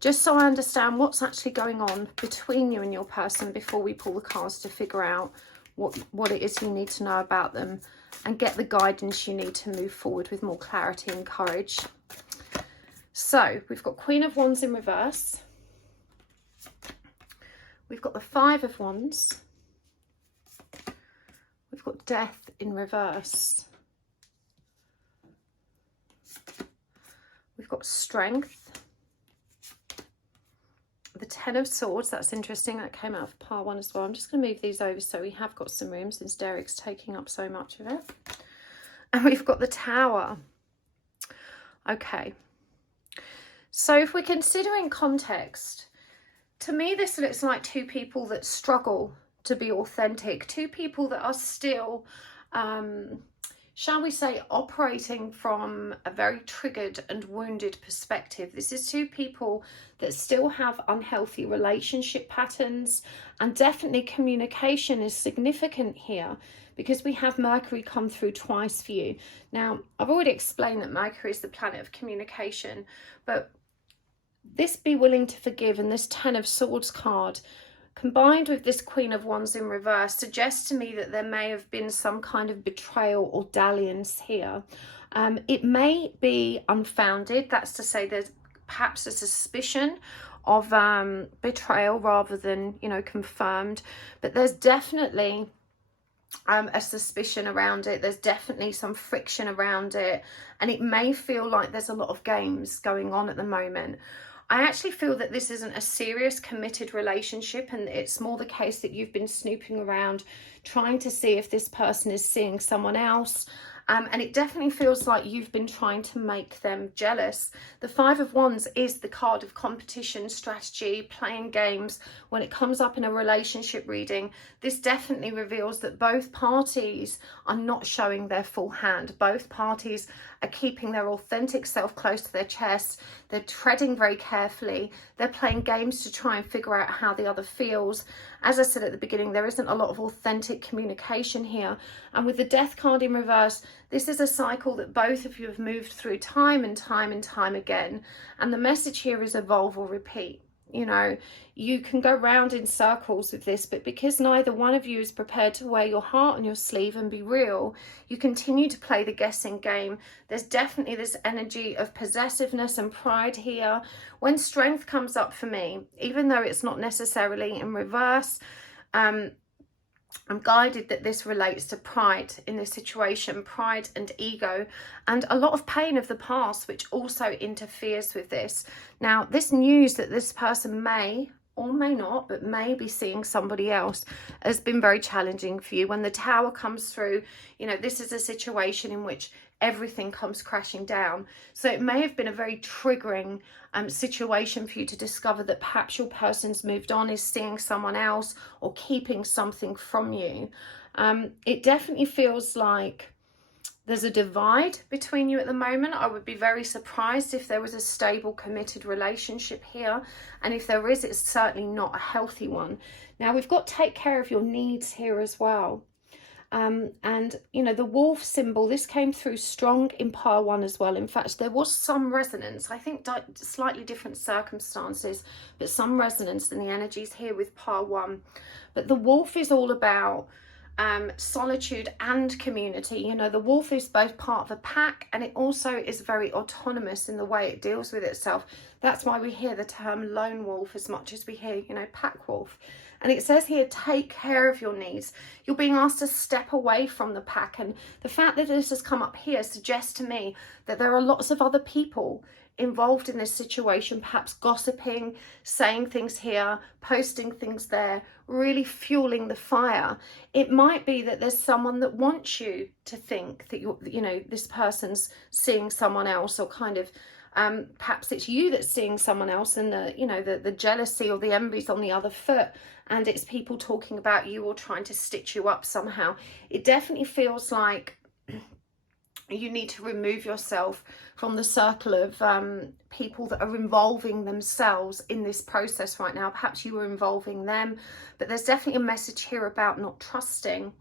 just so I understand what's actually going on between you and your person before we pull the cards to figure out what it is you need to know about them and get the guidance you need to move forward with more clarity and courage. So we've got Queen of Wands in reverse. We've got the Five of Wands. We've got Death in reverse. We've got Strength. The Ten of Swords. That's interesting. That came out of part one as well. I'm just going to move these over so we have got some room since Derek's taking up so much of it. And we've got the Tower. Okay. So if we're considering context, to me this looks like two people that struggle to be authentic, two people that are still shall we say, operating from a very triggered and wounded perspective. This is two people that still have unhealthy relationship patterns, and definitely communication is significant here because we have Mercury come through twice for you. Now, I've already explained that Mercury is the planet of communication, but this be willing to forgive and this Ten of Swords card combined with this Queen of Wands in reverse suggests to me that there may have been some kind of betrayal or dalliance here. It may be unfounded. That's to say there's perhaps a suspicion of betrayal rather than, you know, confirmed. But there's definitely a suspicion around it. There's definitely some friction around it. And it may feel like there's a lot of games going on at the moment. I actually feel that this isn't a serious committed relationship, and it's more the case that you've been snooping around trying to see if this person is seeing someone else. And it definitely feels like you've been trying to make them jealous. The Five of Wands is the card of competition, strategy, playing games. When it comes up in a relationship reading, this definitely reveals that both parties are not showing their full hand. Both parties are keeping their authentic self close to their chest. They're treading very carefully. They're playing games to try and figure out how the other feels. As I said at the beginning, there isn't a lot of authentic communication here. And with the Death card in reverse, this is a cycle that both of you have moved through time and time and time again. And the message here is evolve or repeat. You know, you can go round in circles with this, but because neither one of you is prepared to wear your heart on your sleeve and be real, you continue to play the guessing game. There's definitely this energy of possessiveness and pride here. When strength comes up for me, even though it's not necessarily in reverse, I'm guided that this relates to pride in this situation, pride and ego, and a lot of pain of the past, which also interferes with this. Now, this news that this person may or may not, but may be seeing somebody else, has been very challenging for you. When the Tower comes through, you know, this is a situation in which everything comes crashing down. So it may have been a very triggering situation for you to discover that perhaps your person's moved on, is seeing someone else, or keeping something from you. It definitely feels like there's a divide between you at the moment. I would be very surprised if there was a stable, committed relationship here. And if there is, it's certainly not a healthy one. Now, we've got take care of your needs here as well. And, you know, the wolf symbol, this came through strong in pile one as well. In fact, there was some resonance. I think slightly different circumstances, but some resonance in the energies here with pile one. But the wolf is all about solitude and community. You know, the wolf is both part of a pack, and it also is very autonomous in the way it deals with itself. That's why we hear the term lone wolf as much as we hear, you know, pack wolf. And it says here, take care of your needs. You're being asked to step away from the pack. And the fact that this has come up here suggests to me that there are lots of other people involved in this situation, perhaps gossiping, saying things here, posting things there, really fueling the fire. It might be that there's someone that wants you to think that you're, you know, this person's seeing someone else, or kind of perhaps it's you that's seeing someone else, and the, you know, the jealousy or the envy's on the other foot, and it's people talking about you or trying to stitch you up somehow. It definitely feels like you need to remove yourself from the circle of people that are involving themselves in this process right now. Perhaps you were involving them, but there's definitely a message here about not trusting.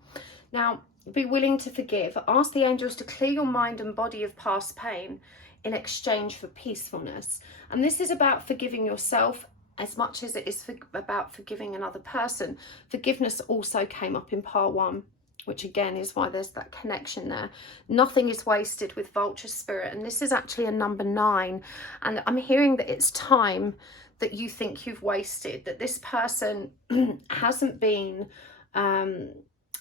Now, be willing to forgive. Ask the angels to clear your mind and body of past pain in exchange for peacefulness. And this is about forgiving yourself as much as it is about forgiving another person. Forgiveness also came up in part one, which again is why there's that connection there. Nothing is wasted with vulture spirit, and this is actually a number 9, and I'm hearing that it's time that you think you've wasted, that this person hasn't been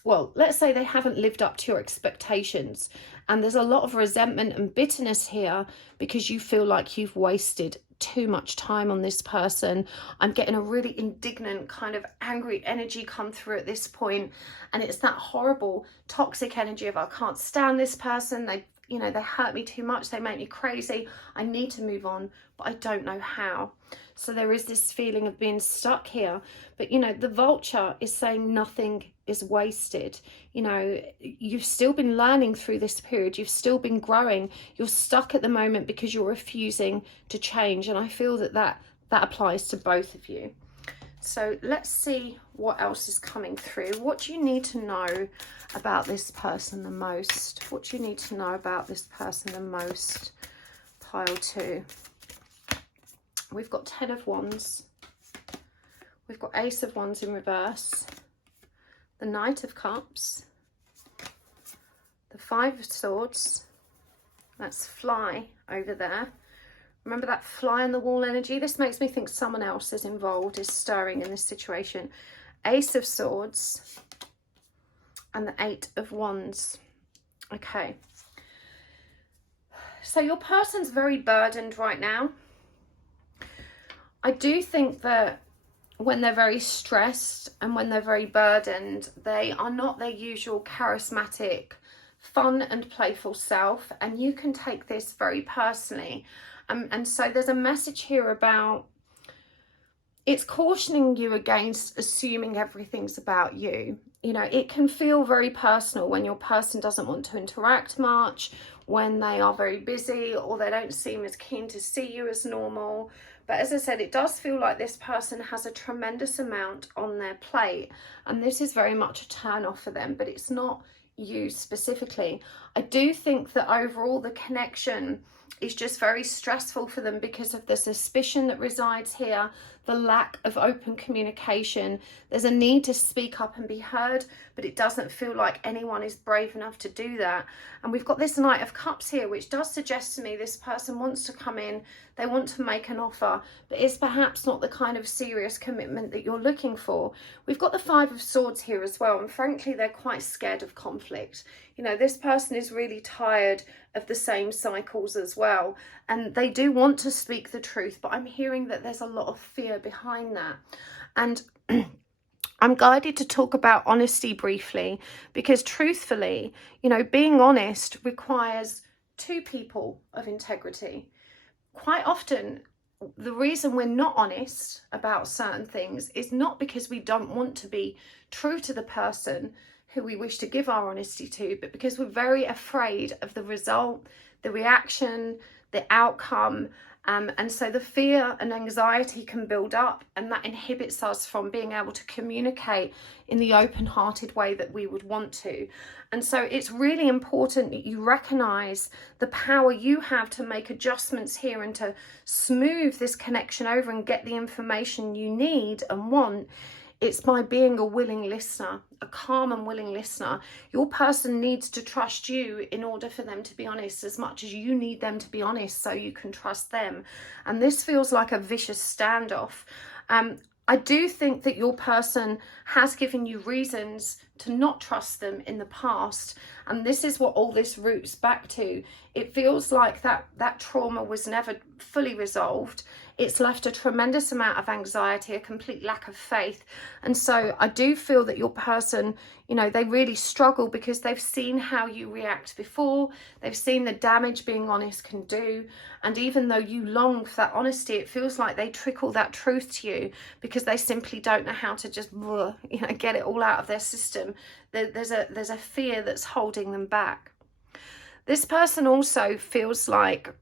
well, let's say they haven't lived up to your expectations, and there's a lot of resentment and bitterness here because you feel like you've wasted too much time on this person. I'm getting a really indignant kind of angry energy come through at this point, and it's that horrible toxic energy of I can't stand this person, they you know, they hurt me too much, they make me crazy, I need to move on, but I don't know how. So there is this feeling of being stuck here. But, you know, the vulture is saying nothing is wasted. You know, you've still been learning through this period. You've still been growing. You're stuck at the moment because you're refusing to change. And I feel that that applies to both of you. So let's see what else is coming through. What do you need to know about this person the most? What do you need to know about this person the most? Pile 2. We've got 10 of Wands. We've got Ace of Wands in reverse. The Knight of Cups. The 5 of Swords. That's fly over there. Remember that fly on the wall energy? This makes me think someone else is involved, is stirring in this situation. Ace of Swords and the 8 of Wands. Okay. So your person's very burdened right now. I do think that when they're very stressed and when they're very burdened, they are not their usual charismatic, fun and playful self. And you can take this very personally. And so there's a message here about, it's cautioning you against assuming everything's about you. You know, it can feel very personal when your person doesn't want to interact much, when they are very busy, or they don't seem as keen to see you as normal. But as I said, it does feel like this person has a tremendous amount on their plate. And this is very much a turn off for them, but it's not you specifically. I do think that overall the connection is just very stressful for them because of the suspicion that resides here, the lack of open communication. There's a need to speak up and be heard, but it doesn't feel like anyone is brave enough to do that. And we've got this Knight of Cups here, which does suggest to me this person wants to come in, they want to make an offer, but it's perhaps not the kind of serious commitment that you're looking for. We've got the 5 of Swords here as well, and frankly, they're quite scared of conflict. You know, this person is really tired of the same cycles as well, and they do want to speak the truth, but I'm hearing that there's a lot of fear behind that. And I'm guided to talk about honesty briefly, because truthfully, you know, being honest requires 2 people of integrity. Quite often, the reason we're not honest about certain things is not because we don't want to be true to the person who we wish to give our honesty to, but because we're very afraid of the result, the reaction, the outcome. And so the fear and anxiety can build up, and that inhibits us from being able to communicate in the open-hearted way that we would want to. And so it's really important that you recognize the power you have to make adjustments here and to smooth this connection over and get the information you need and want. It's by being a willing listener, a calm and willing listener. Your person needs to trust you in order for them to be honest, as much as you need them to be honest so you can trust them. And this feels like a vicious standoff. I do think that your person has given you reasons to not trust them in the past. And this is what all this roots back to. It feels like that trauma was never fully resolved. It's left a tremendous amount of anxiety, a complete lack of faith. And so I do feel that your person, you know, they really struggle because they've seen how you react before. They've seen the damage being honest can do. And even though you long for that honesty, it feels like they trickle that truth to you because they simply don't know how to just, you know, get it all out of their system. There's a fear that's holding them back. This person also feels like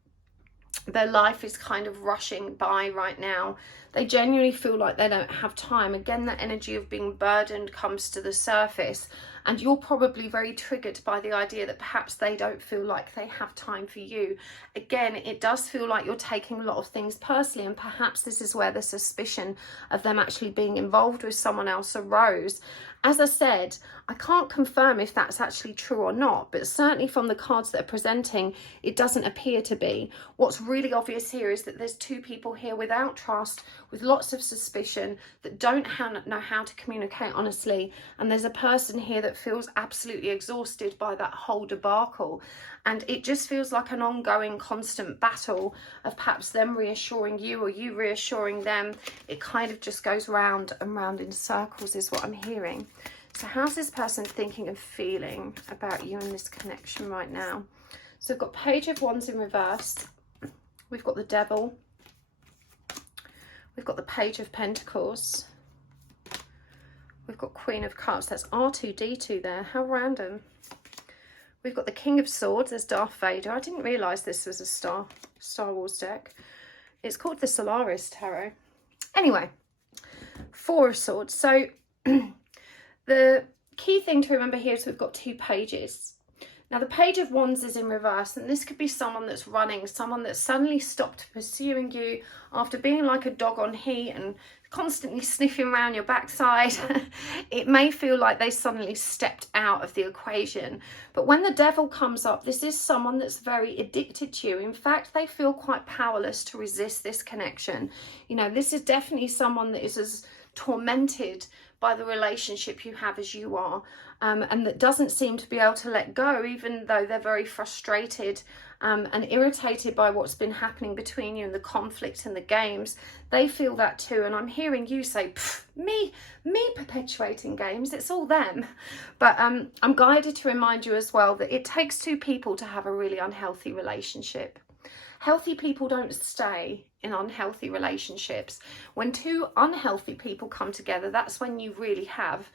their life is kind of rushing by right now. They genuinely feel like they don't have time. Again, that energy of being burdened comes to the surface, and you're probably very triggered by the idea that perhaps they don't feel like they have time for you. Again, it does feel like you're taking a lot of things personally, and perhaps this is where the suspicion of them actually being involved with someone else arose. As I said, I can't confirm if that's actually true or not, but certainly from the cards that are presenting, it doesn't appear to be. What's really obvious here is that there's 2 people here without trust, with lots of suspicion, that don't know how to communicate honestly. And there's a person here that feels absolutely exhausted by that whole debacle. And it just feels like an ongoing, constant battle of perhaps them reassuring you or you reassuring them. It kind of just goes round and round in circles is what I'm hearing. So how's this person thinking and feeling about you and this connection right now? So we've got Page of Wands in reverse. We've got the Devil. We've got the Page of Pentacles. We've got Queen of Cups. That's R2-D2 there. How random. We've got the King of Swords. There's Darth Vader. I didn't realise this was a Star Wars deck. It's called the Solaris Tarot. Anyway, Four of Swords. So the key thing to remember here is we've got 2 pages. Now the Page of Wands is in reverse, and this could be someone that's running, someone that suddenly stopped pursuing you after being like a dog on heat and constantly sniffing around your backside. It may feel like they suddenly stepped out of the equation. But when the Devil comes up, this is someone that's very addicted to you. In fact, they feel quite powerless to resist this connection. You know, this is definitely someone that is as tormented by the relationship you have as you are, and that doesn't seem to be able to let go, even though they're very frustrated and irritated by what's been happening between you and the conflict and the games. They feel that too, and I'm hearing you say, me perpetuating games, it's all them. But I'm guided to remind you as well that it takes 2 people to have a really unhealthy relationship. Healthy people don't stay in unhealthy relationships. When 2 unhealthy people come together, that's when you really have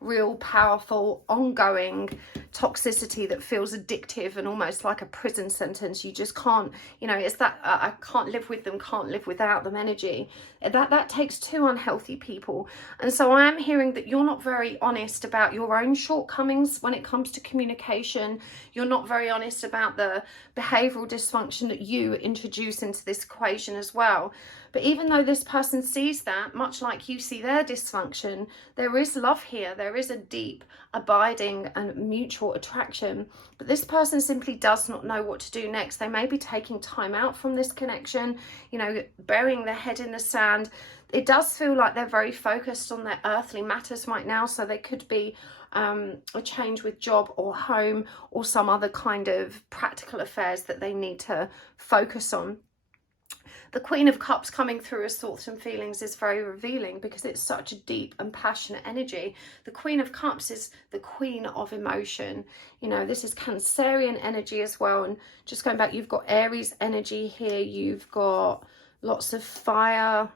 real powerful ongoing toxicity that feels addictive and almost like a prison sentence. You just can't, you know, it's that I can't live with them, can't live without them energy. That takes 2 unhealthy people. And so I am hearing that you're not very honest about your own shortcomings when it comes to communication. You're not very honest about the behavioral dysfunction that you introduce into this equation as well. But even though this person sees that, much like you see their dysfunction, there is love here. There is a deep, abiding and mutual attraction. But this person simply does not know what to do next. They may be taking time out from this connection, you know, burying their head in the sand. It does feel like they're very focused on their earthly matters right now. So there could be a change with job or home or some other kind of practical affairs that they need to focus on. The Queen of Cups coming through as thoughts and feelings is very revealing because it's such a deep and passionate energy. The Queen of Cups is the queen of emotion. You know, this is Cancerian energy as well. And just going back, you've got Aries energy here. You've got lots of fire.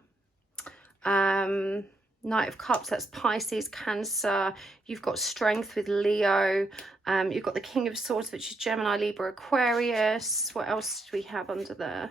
Knight of Cups, that's Pisces, Cancer. You've got strength with Leo. You've got the King of Swords, which is Gemini, Libra, Aquarius. What else do we have under there?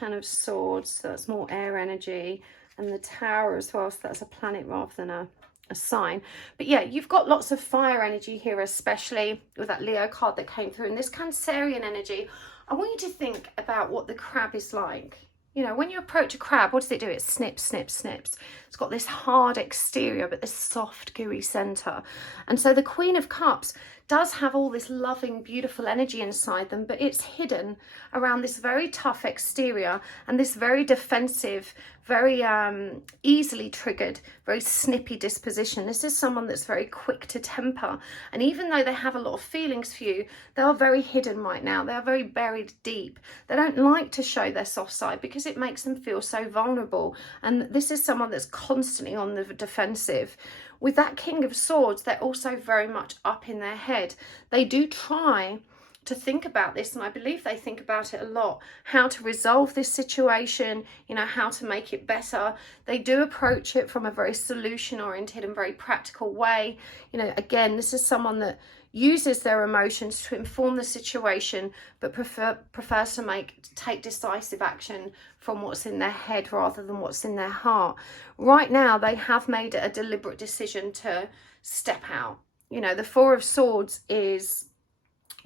10 of Swords, so that's more air energy, and the Tower as well, so that's a planet rather than a sign. But yeah, you've got lots of fire energy here, especially with that Leo card that came through. And this Cancerian energy, I want you to think about what the crab is like. You know, when you approach a crab, what does it do? It snips, snips, snips. It's got this hard exterior, but this soft, gooey centre. And so the Queen of Cups does have all this loving, beautiful energy inside them, but it's hidden around this very tough exterior and this very defensive, very easily triggered, very snippy disposition. This is someone that's very quick to temper. And even though they have a lot of feelings for you, they are very hidden right now. They are very buried deep. They don't like to show their soft side because it makes them feel so vulnerable. And this is someone that's constantly on the defensive. With that King of Swords, they're also very much up in their head. They do try to think about this, and I believe they think about it a lot, how to resolve this situation, you know, how to make it better. They do approach it from a very solution oriented and very practical way. You know, again, this is someone that uses their emotions to inform the situation, but prefers to take decisive action from what's in their head rather than what's in their heart. Right now, they have made a deliberate decision to step out. You know, the Four of Swords is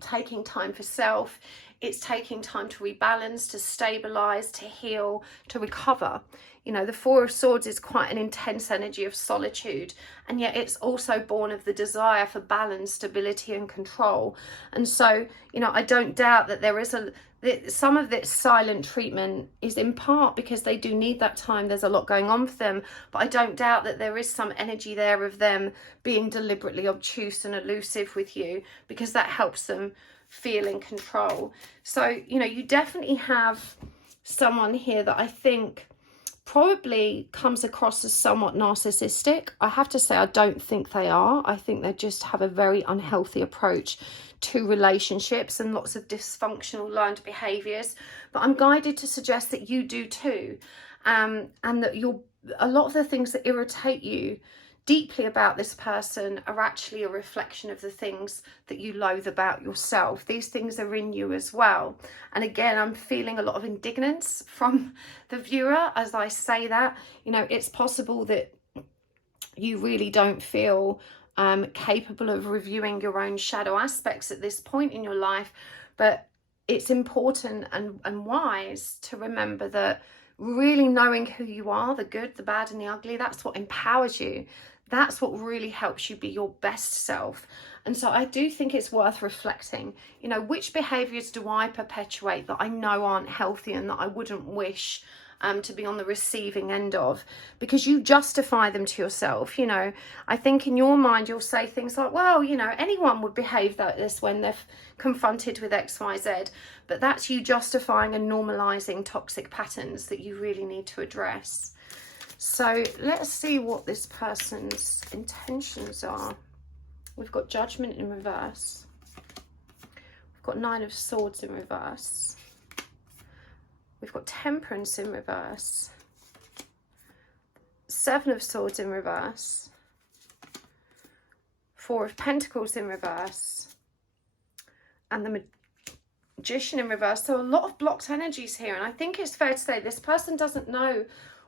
taking time for self. It's taking time to rebalance, to stabilize, to heal, to recover. You know, the Four of Swords is quite an intense energy of solitude, and yet it's also born of the desire for balance, stability and control. And so, you know, I don't doubt that there is some of this silent treatment is in part because they do need that time. There's a lot going on for them, but I don't doubt that there is some energy there of them being deliberately obtuse and elusive with you because that helps them feel in control. So, you know, you definitely have someone here that I think probably comes across as somewhat narcissistic. I have to say, I don't think they are. I think they just have a very unhealthy approach to relationships and lots of dysfunctional learned behaviours. But I'm guided to suggest that you do too, and that a lot of the things that irritate you deeply about this person are actually a reflection of the things that you loathe about yourself. These things are in you as well. And again, I'm feeling a lot of indignance from the viewer as I say that. You know, it's possible that you really don't feel capable of reviewing your own shadow aspects at this point in your life, but it's important and wise to remember that really knowing who you are, the good, the bad and the ugly, that's what empowers you. That's what really helps you be your best self. And so I do think it's worth reflecting, you know, which behaviours do I perpetuate that I know aren't healthy and that I wouldn't wish to be on the receiving end of, because you justify them to yourself. You know, I think in your mind you'll say things like, well, you know, anyone would behave like this when they're confronted with XYZ, but that's you justifying and normalizing toxic patterns that you really need to address. So let's see what this person's intentions are. We've got Judgment in reverse. We've got Nine of Swords in reverse. We've got Temperance in reverse. Seven of Swords in reverse. Four of Pentacles in reverse. And the Magician in reverse. So a lot of blocked energies here. And I think it's fair to say this person doesn't know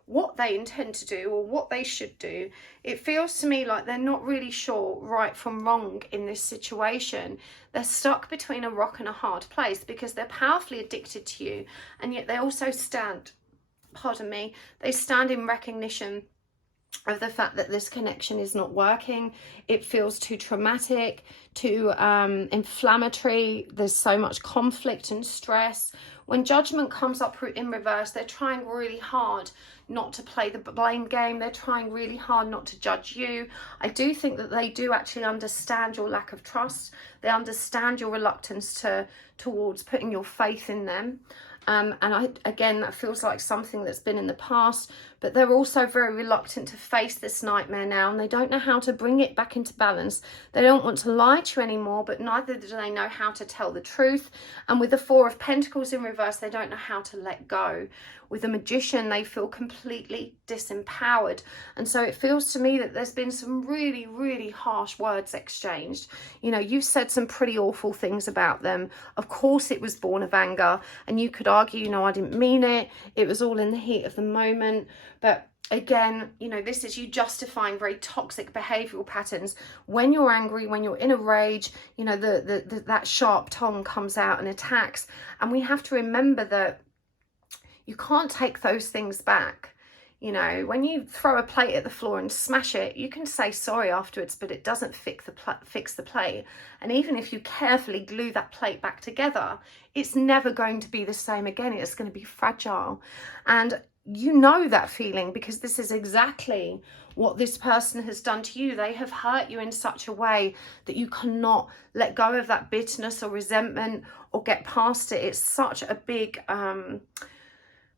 what they intend to do or what they should do. It feels to me like they're not really sure right from wrong in this situation. They're stuck between a rock and a hard place because they're powerfully addicted to you, and yet they also stand, pardon me, they stand in recognition of the fact that this connection is not working. It feels too traumatic, too inflammatory. There's so much conflict and stress. When Judgment comes up in reverse, they're trying really hard not to play the blame game. They're trying really hard not to judge you. I do think that they do actually understand your lack of trust. They understand your reluctance towards putting your faith in them. Again, that feels like something that's been in the past, but they're also very reluctant to face this nightmare now, and they don't know how to bring it back into balance. They don't want to lie to you anymore, but neither do they know how to tell the truth. And with the Four of Pentacles in reverse, they don't know how to let go. With the Magician, they feel completely disempowered. And so it feels to me that there's been some really, really harsh words exchanged. You know, you've said some pretty awful things about them. Of course, it was born of anger, and you could argue, you know, I didn't mean it. It was all in the heat of the moment. But again, you know, this is you justifying very toxic behavioral patterns. When you're angry, when you're in a rage, you know, that sharp tongue comes out and attacks. And we have to remember that you can't take those things back. You know, when you throw a plate at the floor and smash it, you can say sorry afterwards, but it doesn't fix the plate. And even if you carefully glue that plate back together, it's never going to be the same again. It's going to be fragile. And you know that feeling, because this is exactly what this person has done to you. They have hurt you in such a way that you cannot let go of that bitterness or resentment or get past it. It's such a big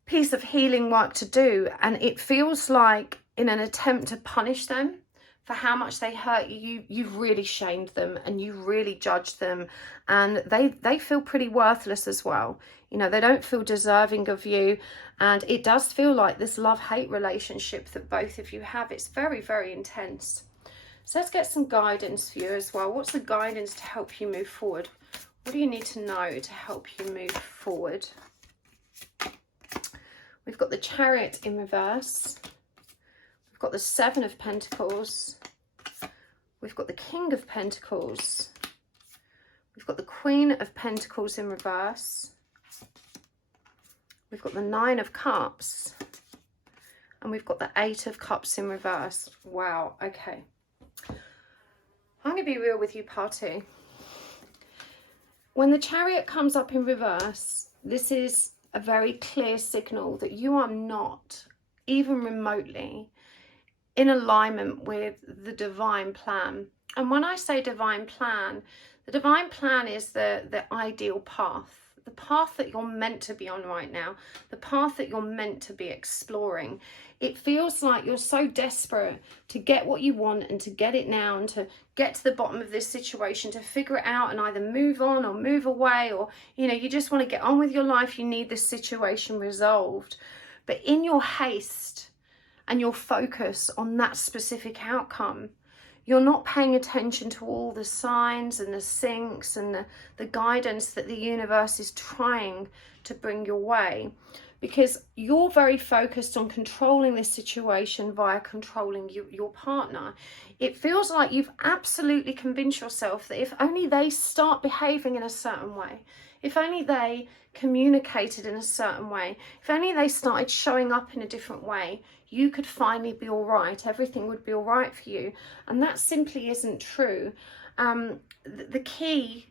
piece of healing work to do, and it feels like in an attempt to punish them for how much they hurt you, you've really shamed them and you really judged them, and they feel pretty worthless as well. You know, they don't feel deserving of you, and it does feel like this love-hate relationship that both of you have. It's very, very intense. So let's get some guidance for you as well. What's the guidance to help you move forward? What do you need to know to help you move forward? We've got the Chariot in reverse. We've got the Seven of Pentacles. We've got the King of Pentacles. We've got the Queen of Pentacles in reverse. We've got the Nine of Cups. And we've got the Eight of Cups in reverse. Wow, okay. I'm going to be real with you, party. When the Chariot comes up in reverse, this is a very clear signal that you are not even remotely in alignment with the divine plan. And when I say divine plan, the divine plan is the ideal path, the path that you're meant to be on right now, the path that you're meant to be exploring. It feels like you're so desperate to get what you want and to get it now and to get to the bottom of this situation, to figure it out and either move on or move away, or, you know, you just want to get on with your life. You need this situation resolved. But in your haste and your focus on that specific outcome, you're not paying attention to all the signs and the syncs and the guidance that the universe is trying to bring your way, because you're very focused on controlling this situation via controlling your partner. It feels like you've absolutely convinced yourself that if only they start behaving in a certain way, if only they communicated in a certain way, if only they started showing up in a different way, you could finally be all right. Everything would be all right for you. And that simply isn't true. The key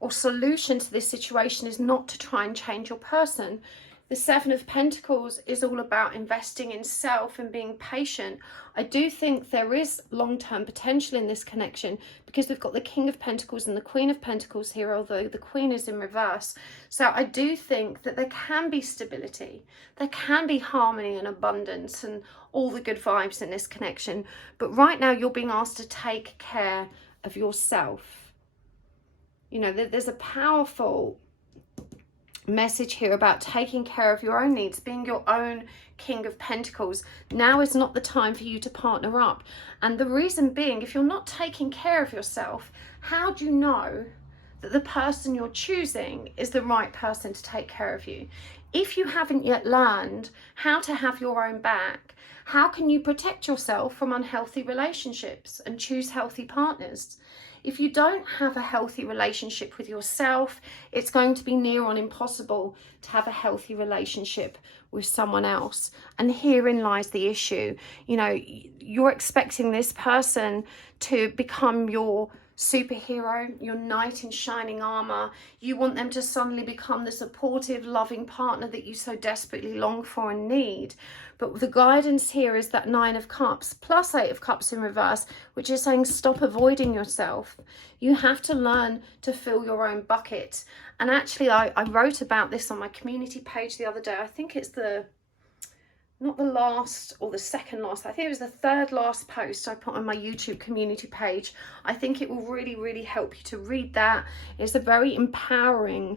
or solution to this situation is not to try and change your person. The Seven of Pentacles is all about investing in self and being patient. I do think there is long-term potential in this connection, because we've got the King of Pentacles and the Queen of Pentacles here, although the Queen is in reverse. So I do think that there can be stability, there can be harmony and abundance and all the good vibes in this connection. But right now you're being asked to take care of yourself. You know, there's a powerful message here about taking care of your own needs, being your own King of Pentacles. Now is not the time for you to partner up. And the reason being, if you're not taking care of yourself, how do you know that the person you're choosing is the right person to take care of you? If you haven't yet learned how to have your own back, how can you protect yourself from unhealthy relationships and choose healthy partners? If you don't have a healthy relationship with yourself, it's going to be near on impossible to have a healthy relationship with someone else. And herein lies the issue. You know, you're expecting this person to become your superhero, your knight in shining armor. You want them to suddenly become the supportive, loving partner that you so desperately long for and need. But the guidance here is that Nine of Cups plus Eight of Cups in reverse, which is saying stop avoiding yourself. You have to learn to fill your own bucket. And actually, I wrote about this on my community page the other day. I think it's not the last or the second last, I think it was the third last post I put on my YouTube community page. I think it will really, really help you to read that. It's a very empowering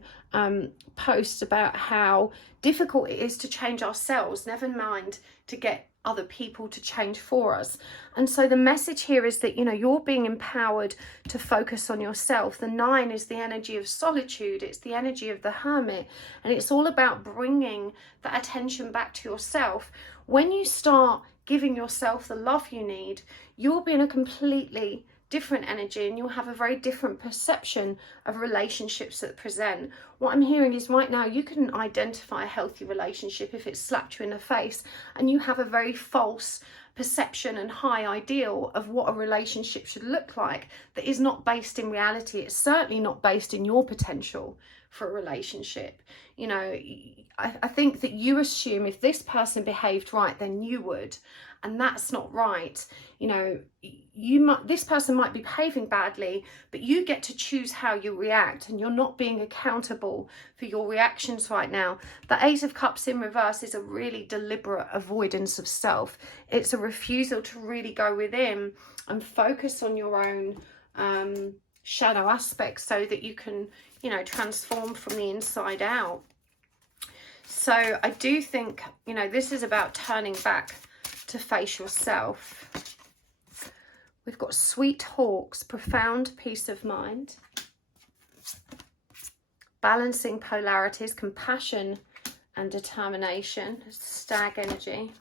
post about how difficult it is to change ourselves, never mind to get other people to change for us. And so the message here is that, you know, you're being empowered to focus on yourself. The Nine is the energy of solitude. It's the energy of the hermit. And it's all about bringing that attention back to yourself. When you start giving yourself the love you need, you'll be in a completely different energy and you'll have a very different perception of relationships that present. What I'm hearing is right now you couldn't identify a healthy relationship if it slapped you in the face, and you have a very false perception and high ideal of what a relationship should look like that is not based in reality. It's certainly not based in your potential for a relationship. You know, I think that you assume if this person behaved right, then you would, and that's not right. You know, this person might be behaving badly, but you get to choose how you react, and you're not being accountable for your reactions right now. The Ace of Cups in reverse is a really deliberate avoidance of self. It's a refusal to really go within and focus on your own shadow aspects so that you can, you know, transform from the inside out. So I do think, you know, this is about turning back to face yourself. We've got Sweet Hawks, profound peace of mind, balancing polarities, compassion and determination, Stag energy,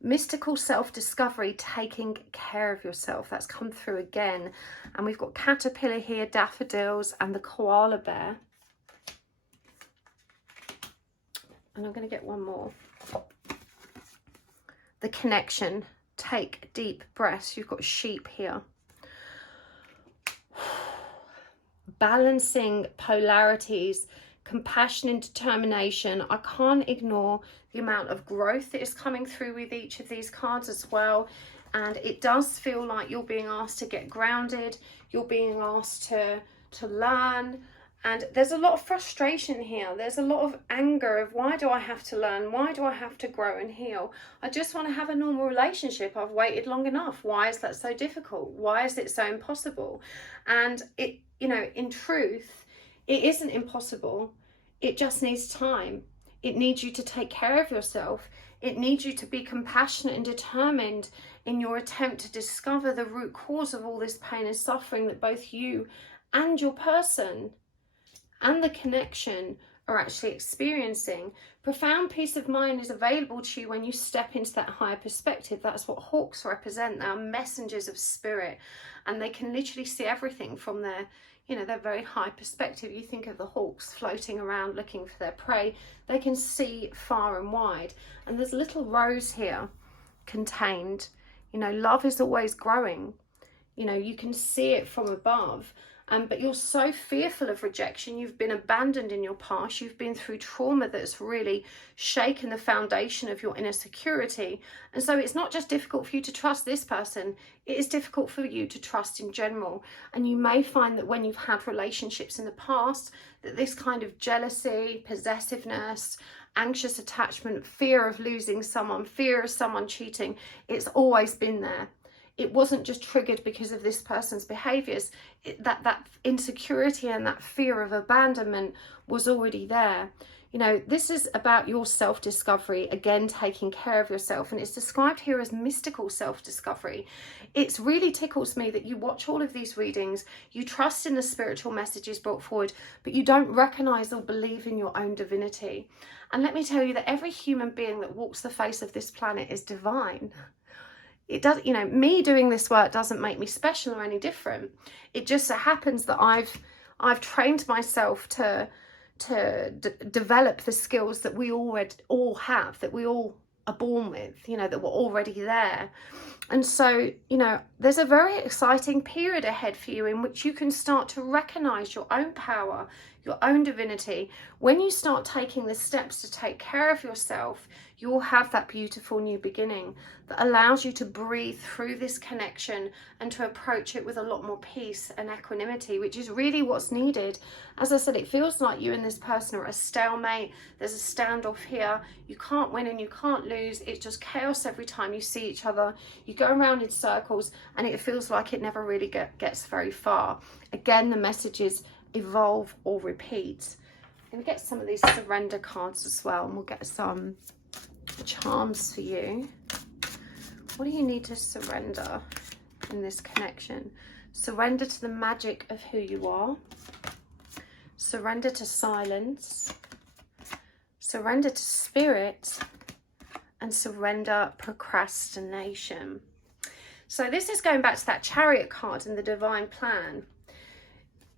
mystical self-discovery, taking care of yourself. That's come through again. And we've got Caterpillar here, daffodils and the koala bear. And I'm going to get one more. The connection, take deep breaths. You've got sheep here. Balancing polarities, compassion and determination. I can't ignore the amount of growth that is coming through with each of these cards as well. And it does feel like you're being asked to get grounded. You're being asked to learn. And there's a lot of frustration here. There's a lot of anger of, why do I have to learn? Why do I have to grow and heal? I just want to have a normal relationship. I've waited long enough. Why is that so difficult? Why is it so impossible? And it, you know, in truth, it isn't impossible. It just needs time. It needs you to take care of yourself. It needs you to be compassionate and determined in your attempt to discover the root cause of all this pain and suffering that both you and your person and the connection are actually experiencing. Profound peace of mind is available to you when you step into that higher perspective. That's what hawks represent. They are messengers of spirit, and they can literally see everything from their, you know, their very high perspective. You think of the hawks floating around looking for their prey. They can see far and wide. And there's a little rose here contained. You know, love is always growing. You know, you can see it from above. But you're so fearful of rejection. You've been abandoned in your past. You've been through trauma that's really shaken the foundation of your inner security. And so it's not just difficult for you to trust this person. It is difficult for you to trust in general. And you may find that when you've had relationships in the past, that this kind of jealousy, possessiveness, anxious attachment, fear of losing someone, fear of someone cheating, it's always been there. It wasn't just triggered because of this person's behaviours. That insecurity and that fear of abandonment was already there. You know, this is about your self-discovery, again, taking care of yourself. And it's described here as mystical self-discovery. It really tickles me that you watch all of these readings, you trust in the spiritual messages brought forward, but you don't recognise or believe in your own divinity. And let me tell you that every human being that walks the face of this planet is divine. It does, you know, me doing this work doesn't make me special or any different. It just so happens that I've trained myself to develop the skills that we all have, that we all are born with, you know, that were already there. And so, you know, there's a very exciting period ahead for you in which you can start to recognize your own power, your own divinity. When you start taking the steps to take care of yourself, you'll have that beautiful new beginning that allows you to breathe through this connection and to approach it with a lot more peace and equanimity, which is really what's needed. As I said, it feels like you and this person are a stalemate. There's a standoff here. You can't win and you can't lose. It's just chaos every time you see each other. You go around in circles and it feels like it never really gets very far. Again, the message is evolve or repeat. I'm going to get some of these surrender cards as well, and we'll get some charms for you. What do you need to surrender in this connection? Surrender to the magic of who you are. Surrender to silence. Surrender to spirit. And surrender procrastination. So this is going back to that Chariot card in the divine plan.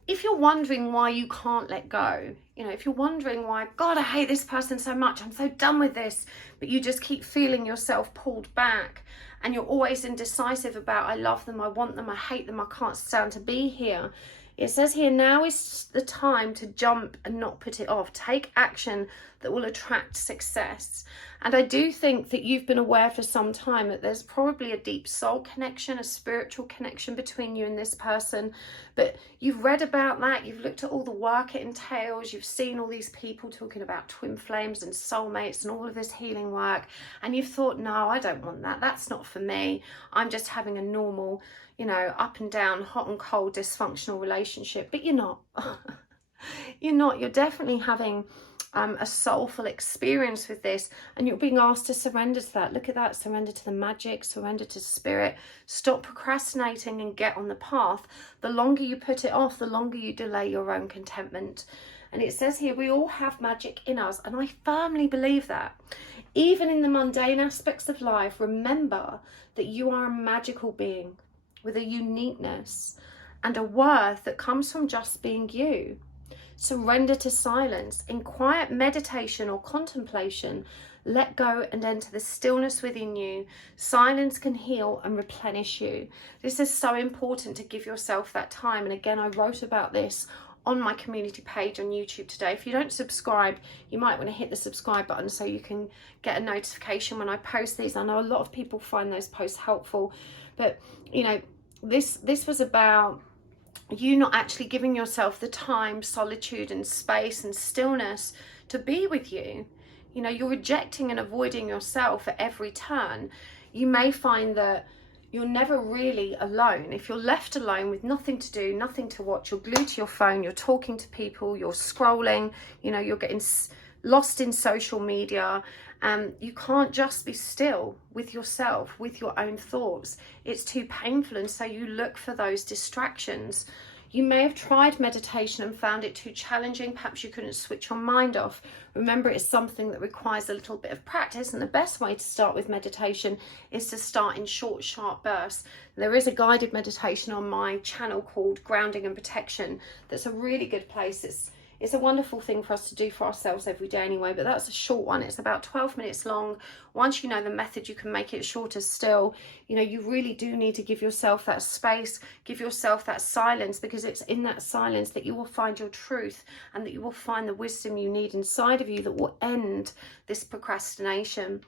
If you're wondering why you can't let go, you know, if you're wondering why, God, I hate this person so much, I'm so done with this, but you just keep feeling yourself pulled back and you're always indecisive about, I love them, I want them, I hate them, I can't stand to be here. It says here, now is the time to jump and not put it off. Take action that will attract success. And I do think that you've been aware for some time that there's probably a deep soul connection, a spiritual connection between you and this person. But you've read about that, you've looked at all the work it entails, you've seen all these people talking about twin flames and soulmates and all of this healing work. And you've thought, no, I don't want that. That's not for me. I'm just having a normal, you know, up and down, hot and cold, dysfunctional relationship. But you're not. You're not. You're definitely having a soulful experience with this, and you're being asked to surrender to that. Look at that. Surrender to the magic, surrender to spirit. Stop procrastinating and get on the path. The longer you put it off, the longer you delay your own contentment. And it says here, we all have magic in us, and I firmly believe that. Even in the mundane aspects of life, remember that you are a magical being with a uniqueness and a worth that comes from just being you. Surrender to silence. In quiet meditation or contemplation, let go and enter the stillness within you. Silence can heal and replenish you. This is so important to give yourself that time. And again, I wrote about this on my community page on YouTube today. If you don't subscribe, you might want to hit the subscribe button so you can get a notification when I post these. I know a lot of people find those posts helpful, but you know, this was about you not actually giving yourself the time, solitude and space and stillness to be with you. You know, you're rejecting and avoiding yourself at every turn. You may find that you're never really alone. If you're left alone with nothing to do, nothing to watch, you're glued to your phone, you're talking to people, you're scrolling, you know, you're getting lost in social media. You can't just be still with yourself, with your own thoughts. It's too painful, and so you look for those distractions. You may have tried meditation and found it too challenging. Perhaps you couldn't switch your mind off. Remember, it's something that requires a little bit of practice, and the best way to start with meditation is to start in short, sharp bursts. There is a guided meditation on my channel called Grounding and Protection. That's a really good place. It's a wonderful thing for us to do for ourselves every day anyway, but that's a short one. It's about 12 minutes long. Once you know the method, you can make it shorter still. You know, you really do need to give yourself that space, give yourself that silence, because it's in that silence that you will find your truth, and that you will find the wisdom you need inside of you that will end this procrastination.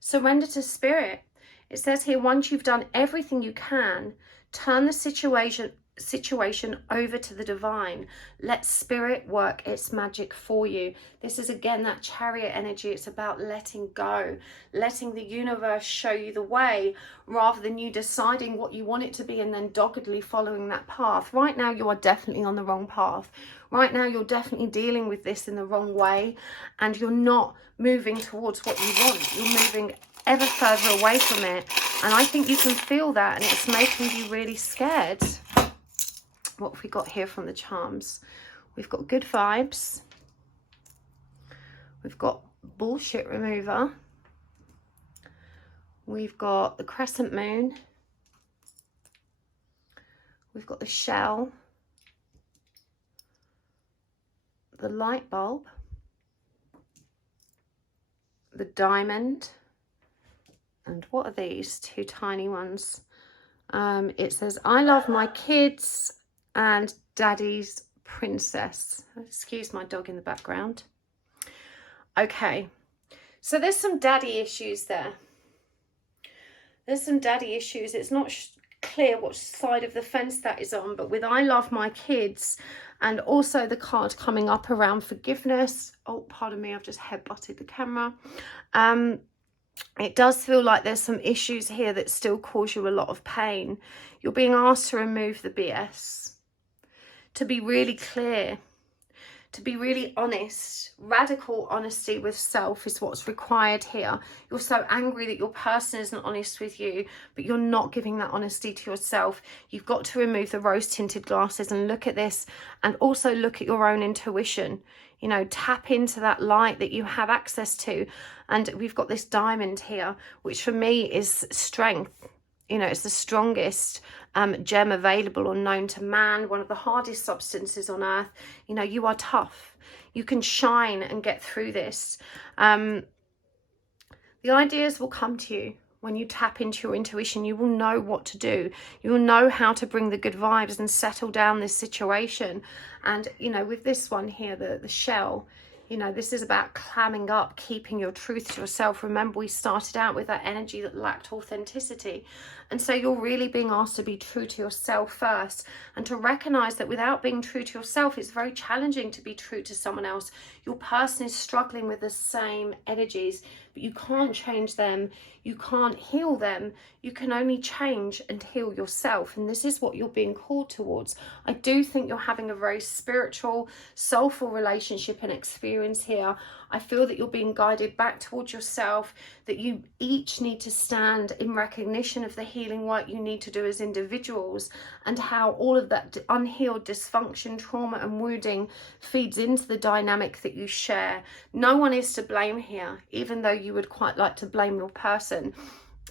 Surrender to spirit. It says here, once you've done everything you can, turn the situation over to the divine. Let spirit work its magic for you. This is again that chariot energy. It's about letting go, letting the universe show you the way, rather than you deciding what you want it to be and then doggedly following that path. Right now you are definitely on the wrong path. Right now you're definitely dealing with this in the wrong way, and you're not moving towards what you want. You're moving ever further away from it, and I think you can feel that, and it's making you really scared. What have we got here from the charms? We've got good vibes. We've got bullshit remover. We've got the crescent moon. We've got the shell. The light bulb. The diamond. And what are these? Two tiny ones. It says, I love my kids and daddy's princess. Excuse my dog in the background. Okay, so there's some daddy issues there. There's some daddy issues. It's not clear what side of the fence that is on, but with I love my kids, and also the card coming up around forgiveness. Oh, pardon me, I've just headbutted the camera. It does feel like there's some issues here that still cause you a lot of pain. You're being asked to remove the BS, to be really clear, to be really honest. Radical honesty with self is what's required here. You're so angry that your person isn't honest with you, but you're not giving that honesty to yourself. You've got to remove the rose-tinted glasses and look at this, and also look at your own intuition. You know, tap into that light that you have access to. And we've got this diamond here, which for me is strength. You know, it's the strongest gem available or known to man, one of the hardest substances on earth. You know, you are tough. You can shine and get through this. The ideas will come to you. When you tap into your intuition, you will know what to do. You will know how to bring the good vibes and settle down this situation. And, you know, with this one here, the shell, you know, this is about clamming up, keeping your truth to yourself. Remember, we started out with that energy that lacked authenticity. And so you're really being asked to be true to yourself first, and to recognize that without being true to yourself, it's very challenging to be true to someone else. Your person is struggling with the same energies, but you can't change them. You can't heal them. You can only change and heal yourself. And this is what you're being called towards. I do think you're having a very spiritual, soulful relationship and experience here. I feel that you're being guided back towards yourself, that you each need to stand in recognition of the healing work you need to do as individuals, and how all of that unhealed dysfunction, trauma and wounding feeds into the dynamic that you share. No one is to blame here, even though you would quite like to blame your person.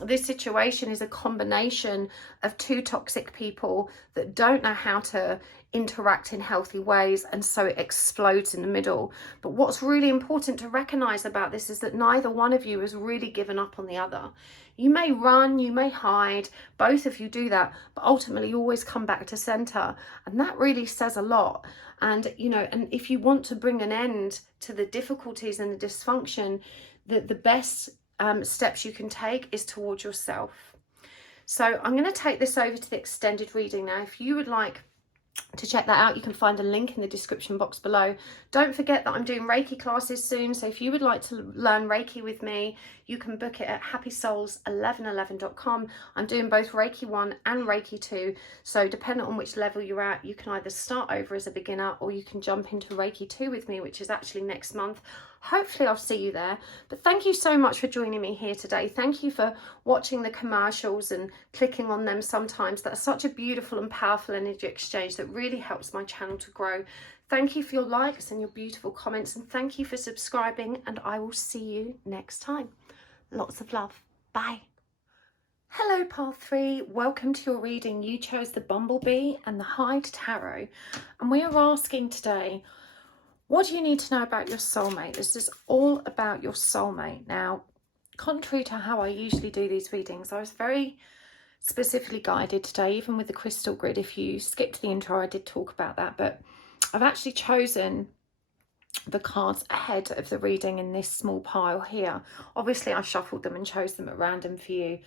This situation is a combination of two toxic people that don't know how to interact in healthy ways, and so it explodes in the middle. But what's really important to recognize about this is that neither one of you has really given up on the other. You may run, you may hide, both of you do that, but ultimately you always come back to center, and that really says a lot. And you know, and if you want to bring an end to the difficulties and the dysfunction, the best steps you can take is towards yourself. So I'm going to take this over to the extended reading now. If you would like To check that out, you can find a link in the description box below. Don't forget that I'm doing Reiki classes soon, so if you would like to learn Reiki with me, you can book it at happysouls1111.com. I'm doing both Reiki 1 and Reiki 2, so depending on which level you're at, you can either start over as a beginner or you can jump into Reiki 2 with me, which is actually next month. Hopefully I'll see you there. But thank you so much for joining me here today. Thank you for watching the commercials and clicking on them sometimes. That's such a beautiful and powerful energy exchange that really helps my channel to grow. Thank you for your likes and your beautiful comments, and thank you for subscribing, and I will see you next time. Lots of love. Bye. Hello, Path 3. Welcome to your reading. You chose the Bumblebee and the Hide Tarot, and we are asking today, what do you need to know about your soulmate? This is all about your soulmate. Now, contrary to how I usually do these readings, I was very specifically guided today, even with the crystal grid. If you skipped the intro, I did talk about that, but I've actually chosen the cards ahead of the reading in this small pile here. Obviously, I shuffled them and chose them at random for you,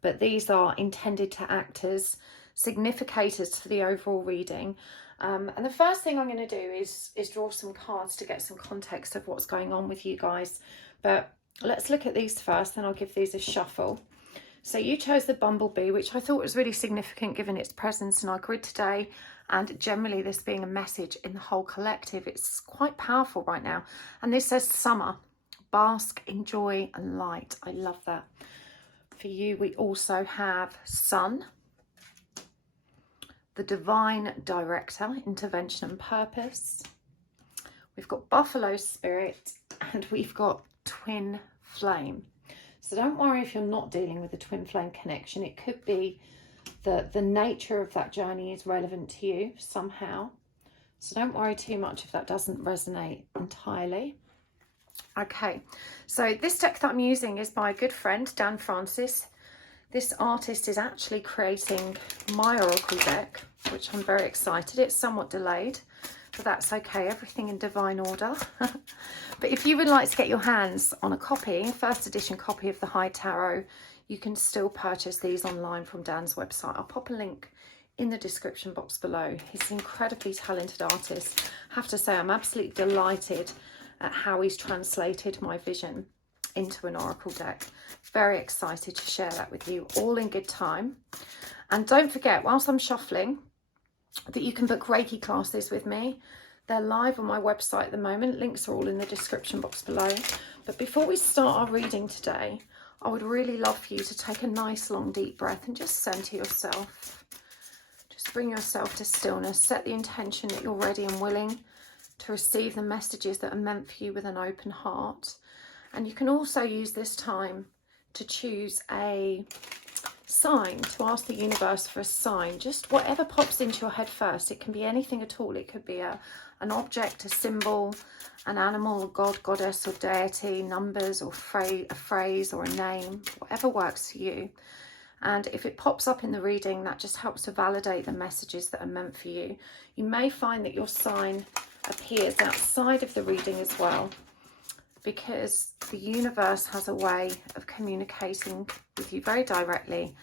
but these are intended to act as significators for the overall reading. And the first thing I'm going to do is draw some cards to get some context of what's going on with you guys. But let's look at these first, then I'll give these a shuffle. So you chose the Bumblebee, which I thought was really significant given its presence in our grid today, and generally this being a message in the whole collective. It's quite powerful right now. And this says summer, bask in joy and light. I love that. For you, we also have Sun, the Divine Director, intervention and purpose. We've got Buffalo Spirit, and we've got Twin Flame. So don't worry if you're not dealing with a twin flame connection. It could be that the nature of that journey is relevant to you somehow. So don't worry too much if that doesn't resonate entirely. Okay, so this deck that I'm using is by a good friend, Dan Francis. This artist is actually creating my Oracle deck, which I'm very excited. It's somewhat delayed, but that's okay. Everything in divine order. But if you would like to get your hands on a copy, a first edition copy of the Hide Tarot, you can still purchase these online from Dan's website. I'll pop a link in the description box below. He's an incredibly talented artist. I have to say, I'm absolutely delighted at how he's translated my vision into an Oracle deck. Very excited to share that with you, all in good time. And don't forget, whilst I'm shuffling, that you can book Reiki classes with me. They're live on my website at the moment. Links are all in the description box below. But before we start our reading today, I would really love for you to take a nice long deep breath and just center yourself. Just bring yourself to stillness. Set the intention that you're ready and willing to receive the messages that are meant for you with an open heart. And you can also use this time to choose a sign, to ask the universe for a sign, just whatever pops into your head first. It can be anything at all. It could be an object, a symbol, an animal, a god, goddess or deity, numbers or a phrase or a name, whatever works for you. And if it pops up in the reading, that just helps to validate the messages that are meant for you. You may find that your sign appears outside of the reading as well, because the universe has a way of communicating with you very directly,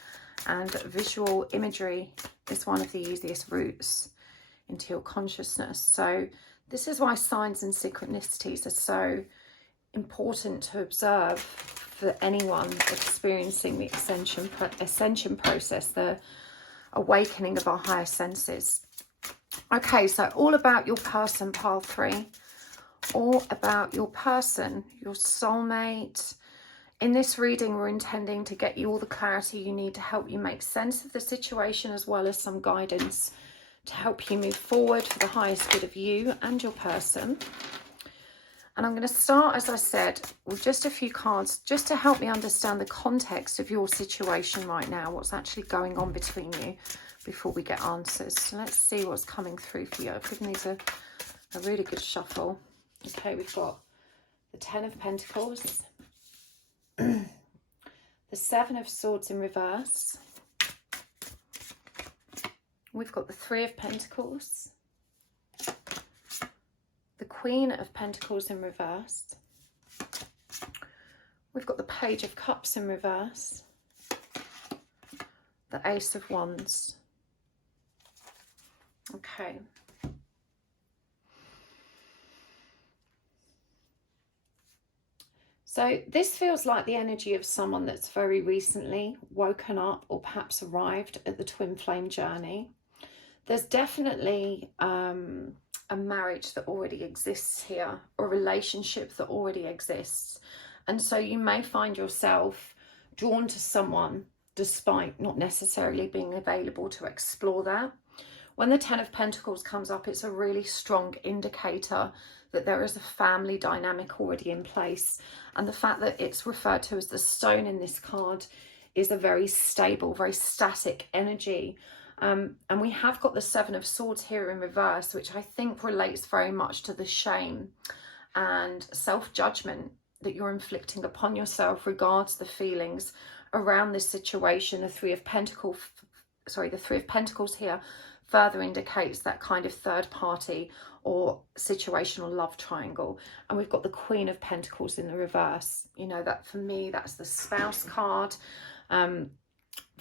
and visual imagery is one of the easiest routes into your consciousness. So this is why signs and synchronicities are so important to observe for anyone experiencing the ascension process, the awakening of our higher senses. Okay, so all about your person, pile 3. All about your person, your soulmate. In this reading, we're intending to get you all the clarity you need to help you make sense of the situation, as well as some guidance to help you move forward for the highest good of you and your person. And I'm going to start, as I said, with just a few cards just to help me understand the context of your situation right now, what's actually going on between you, before we get answers. So let's see what's coming through for you. I've given these a really good shuffle. Okay, we've got the 10 of Pentacles, the 7 of Swords in reverse, we've got the 3 of Pentacles, the Queen of Pentacles in reverse, we've got the Page of Cups in reverse, the Ace of Wands, Okay. So this feels like the energy of someone that's very recently woken up or perhaps arrived at the twin flame journey. There's definitely a marriage that already exists here, or a relationship that already exists. And so you may find yourself drawn to someone despite not necessarily being available to explore that. When the Ten of Pentacles comes up, it's a really strong indicator that there is a family dynamic already in place. And the fact that it's referred to as the stone in this card is a very stable, very static energy. And we have got the Seven of Swords here in reverse, which I think relates very much to the shame and self-judgment that you're inflicting upon yourself regards the feelings around this situation. The Three of Pentacles here further indicates that kind of third party or situational love triangle. And we've got the Queen of Pentacles in the reverse. You know, that for me, that's the spouse card,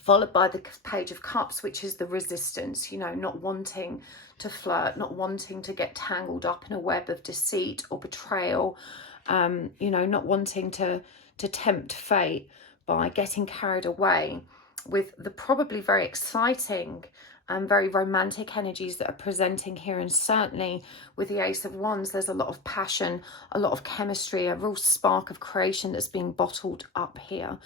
followed by the Page of Cups, which is the resistance, you know, not wanting to flirt, not wanting to get tangled up in a web of deceit or betrayal, you know, not wanting to tempt fate by getting carried away with the probably very exciting and very romantic energies that are presenting here. And certainly with the Ace of Wands, there's a lot of passion, a lot of chemistry, a real spark of creation that's being bottled up here.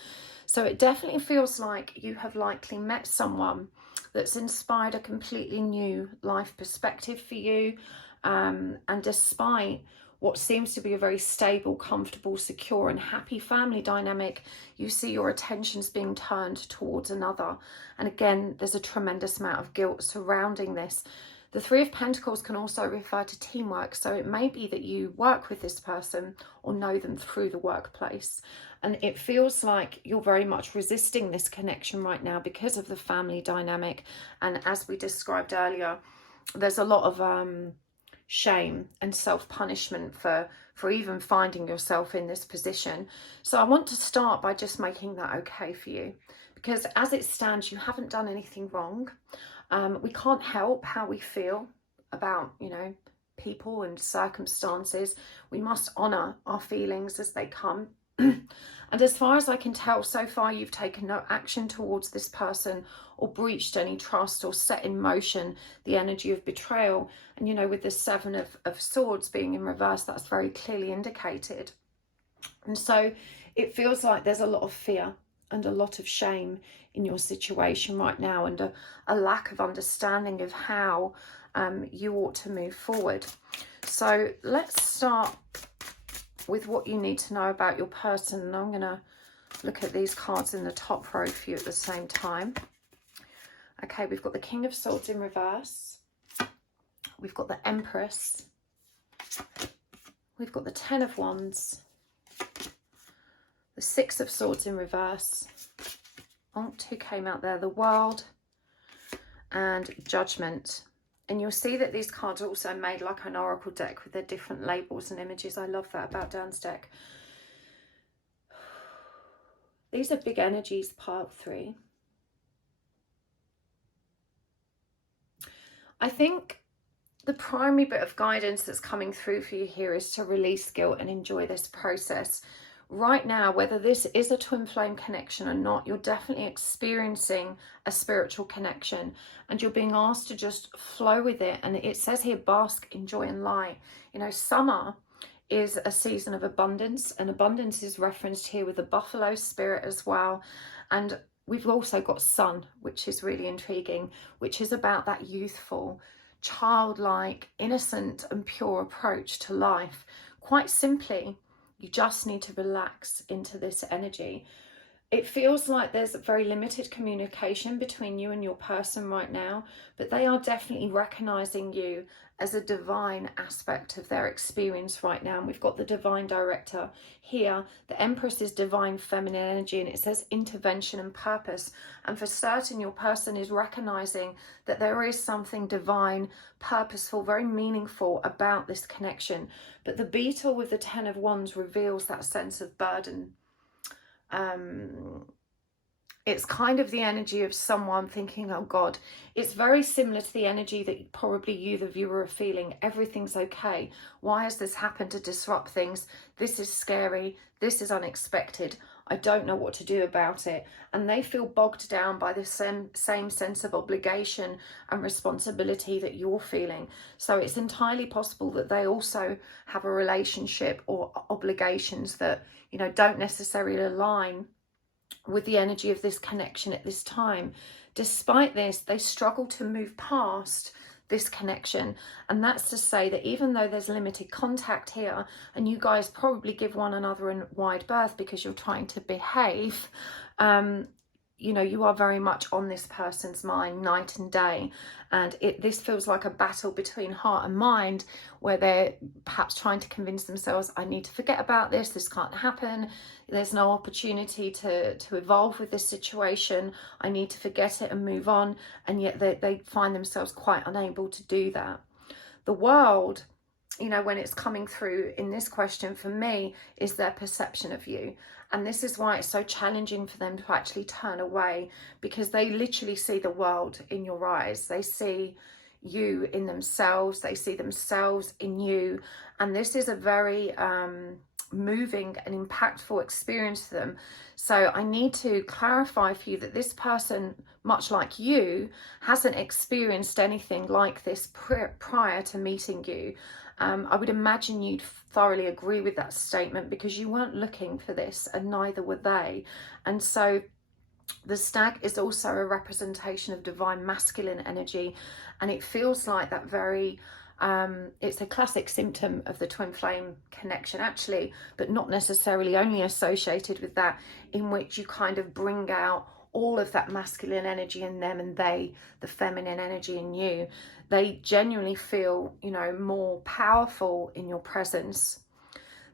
So it definitely feels like you have likely met someone that's inspired a completely new life perspective for you. And despite what seems to be a very stable, comfortable, secure and happy family dynamic, you see your attentions being turned towards another. And again, there's a tremendous amount of guilt surrounding this. The Three of Pentacles can also refer to teamwork. So it may be that you work with this person or know them through the workplace. And it feels like you're very much resisting this connection right now because of the family dynamic. And as we described earlier, there's a lot of shame and self-punishment for even finding yourself in this position. So I want to start by just making that okay for you, because as it stands, you haven't done anything wrong. We can't help how we feel about, you know, people and circumstances. We must honor our feelings as they come. And as far as I can tell, so far you've taken no action towards this person or breached any trust or set in motion the energy of betrayal. And, you know, with the Seven of Swords being in reverse, that's very clearly indicated. And so it feels like there's a lot of fear and a lot of shame in your situation right now, and a lack of understanding of how you ought to move forward. So let's start with what you need to know about your person. And I'm going to look at these cards in the top row for you at the same time. Okay, we've got the King of Swords in reverse. We've got the Empress. We've got the Ten of Wands. The Six of Swords in reverse. Oh, two came out there. The World and Judgment. And you'll see that these cards are also made like an oracle deck with their different labels and images. I love that about Dan's deck. These are big energies, part 3. I think the primary bit of guidance that's coming through for you here is to release guilt and enjoy this process. Right now, whether this is a twin flame connection or not, you're definitely experiencing a spiritual connection, and you're being asked to just flow with it. And it says here, bask in joy and light. You know, summer is a season of abundance, and abundance is referenced here with the buffalo spirit as well. And we've also got sun, which is really intriguing, which is about that youthful, childlike, innocent and pure approach to life. Quite simply, you just need to relax into this energy. It feels like there's very limited communication between you and your person right now, but they are definitely recognizing you as a divine aspect of their experience right now. And we've got the divine director here. The Empress is divine feminine energy, and it says intervention and purpose. And for certain, your person is recognizing that there is something divine, purposeful, very meaningful about this connection. But the beetle with the Ten of Wands reveals that sense of burden. it's kind of the energy of someone thinking, oh God, it's very similar to the energy that probably you, the viewer, are feeling. Everything's okay. Why has this happened to disrupt things? This is scary. This is unexpected. I don't know what to do about it. And they feel bogged down by the same sense of obligation and responsibility that you're feeling. So it's entirely possible that they also have a relationship or obligations that, you know, don't necessarily align with the energy of this connection at this time. Despite this, they struggle to move past this connection. And that's to say that even though there's limited contact here, and you guys probably give one another a wide berth because you're trying to behave, you know, you are very much on this person's mind night and day. And this feels like a battle between heart and mind, where they're perhaps trying to convince themselves, I need to forget about this, this can't happen, there's no opportunity to evolve with this situation, I need to forget it and move on. And yet they find themselves quite unable to do that. The world, you know, when it's coming through in this question for me, is their perception of you. And this is why it's so challenging for them to actually turn away, because they literally see the world in your eyes. They see you in themselves. They see themselves in you. And this is a very moving and impactful experience for them. So I need to clarify for you that this person, much like you, hasn't experienced anything like this prior to meeting you. I would imagine you'd thoroughly agree with that statement, because you weren't looking for this and neither were they. And so the stag is also a representation of divine masculine energy, and it feels like that very it's a classic symptom of the twin flame connection actually, but not necessarily only associated with that, in which you kind of bring out all of that masculine energy in them and they, the feminine energy in you. They genuinely feel, you know, more powerful in your presence.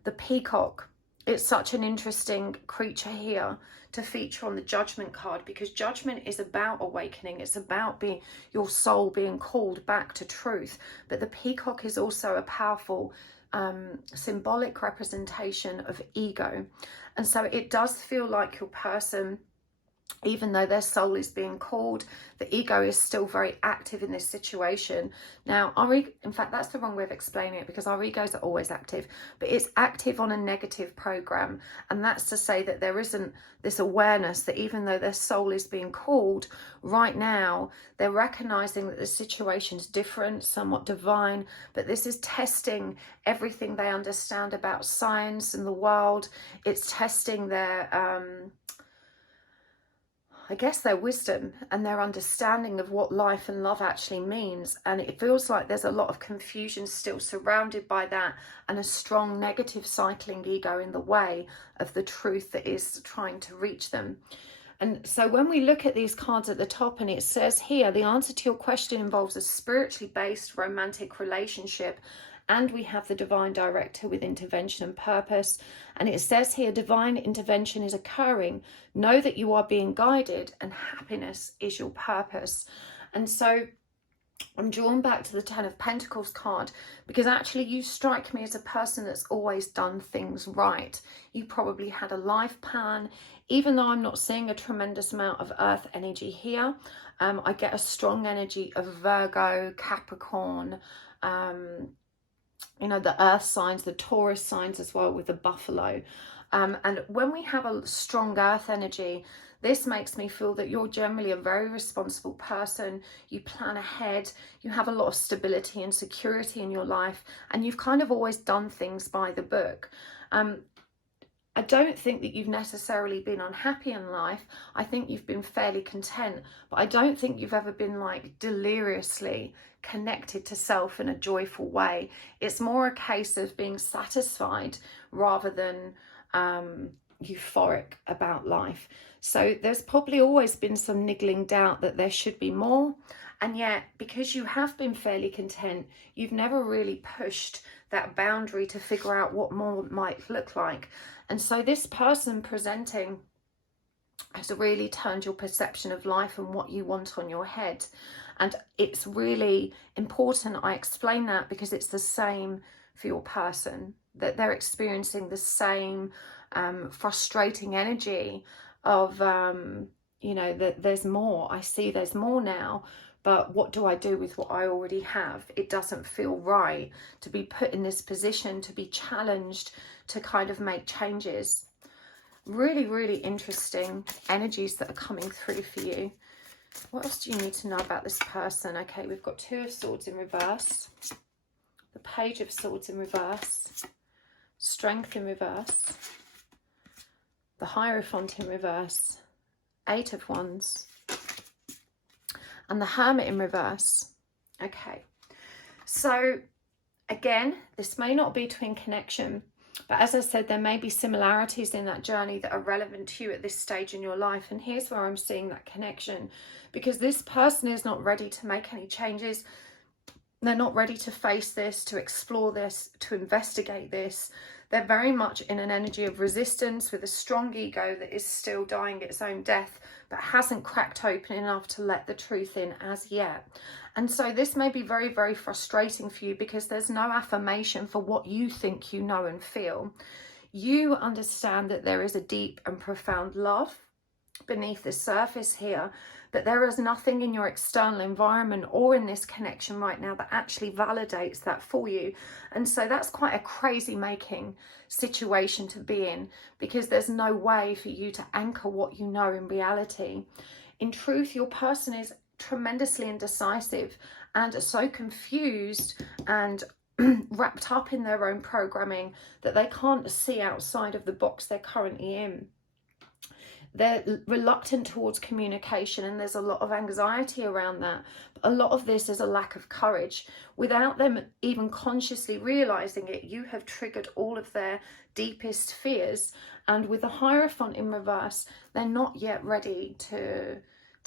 The peacock, it's such an interesting creature here to feature on the judgment card, because judgment is about awakening. It's about your soul being called back to truth. But the peacock is also a powerful symbolic representation of ego. And so it does feel like your person, even though their soul is being called, the ego is still very active in this situation. Now, in fact, that's the wrong way of explaining it, because our egos are always active, but it's active on a negative program. And that's to say that there isn't this awareness that even though their soul is being called, right now, they're recognizing that the situation's different, somewhat divine, but this is testing everything they understand about science and the world. It's testing their I guess their wisdom and their understanding of what life and love actually means. And it feels like there's a lot of confusion still surrounded by that, and a strong negative cycling ego in the way of the truth that is trying to reach them. And so when we look at these cards at the top, and it says here, the answer to your question involves a spiritually based romantic relationship, and we have the divine director with intervention and purpose. And it says here, divine intervention is occurring. Know that you are being guided, and happiness is your purpose. And so I'm drawn back to the Ten of Pentacles card, because actually you strike me as a person that's always done things right. You probably had a life plan, even though I'm not seeing a tremendous amount of earth energy here. I get a strong energy of Virgo, Capricorn, you know, the earth signs, the Taurus signs as well, with the buffalo. And when we have a strong earth energy, this makes me feel that you're generally a very responsible person. You plan ahead, you have a lot of stability and security in your life, and you've kind of always done things by the book. I don't think that you've necessarily been unhappy in life. I think you've been fairly content, but I don't think you've ever been like deliriously connected to self in a joyful way. It's more a case of being satisfied rather than euphoric about life. So there's probably always been some niggling doubt that there should be more. And yet, because you have been fairly content, you've never really pushed that boundary to figure out what more might look like. And so this person presenting has really turned your perception of life and what you want on your head. And it's really important I explain that, because it's the same for your person, that they're experiencing the same frustrating energy of you know, that there's more. I see there's more now, but what do I do with what I already have? It doesn't feel right to be put in this position, to be challenged, to kind of make changes. Really, really interesting energies that are coming through for you. What else do you need to know about this person? Okay, we've got Two of Swords in reverse, the Page of Swords in reverse, Strength in reverse, the Hierophant in reverse, Eight of Wands, and the Hermit in reverse. Okay, so again, this may not be twin connection, but as I said, there may be similarities in that journey that are relevant to you at this stage in your life. And here's where I'm seeing that connection, because this person is not ready to make any changes. They're not ready to face this, to explore this, to investigate this. They're very much in an energy of resistance with a strong ego that is still dying its own death, but hasn't cracked open enough to let the truth in as yet. And so this may be very, very frustrating for you, because there's no affirmation for what you think you know and feel. You understand that there is a deep and profound love beneath the surface here, but there is nothing in your external environment or in this connection right now that actually validates that for you. And so that's quite a crazy making situation to be in, because there's no way for you to anchor what you know in reality. In truth, your person is tremendously indecisive and so confused and wrapped up in their own programming that they can't see outside of the box they're currently in. They're reluctant towards communication, and there's a lot of anxiety around that. But a lot of this is a lack of courage. Without them even consciously realizing it, you have triggered all of their deepest fears. And with the Hierophant in reverse, they're not yet ready to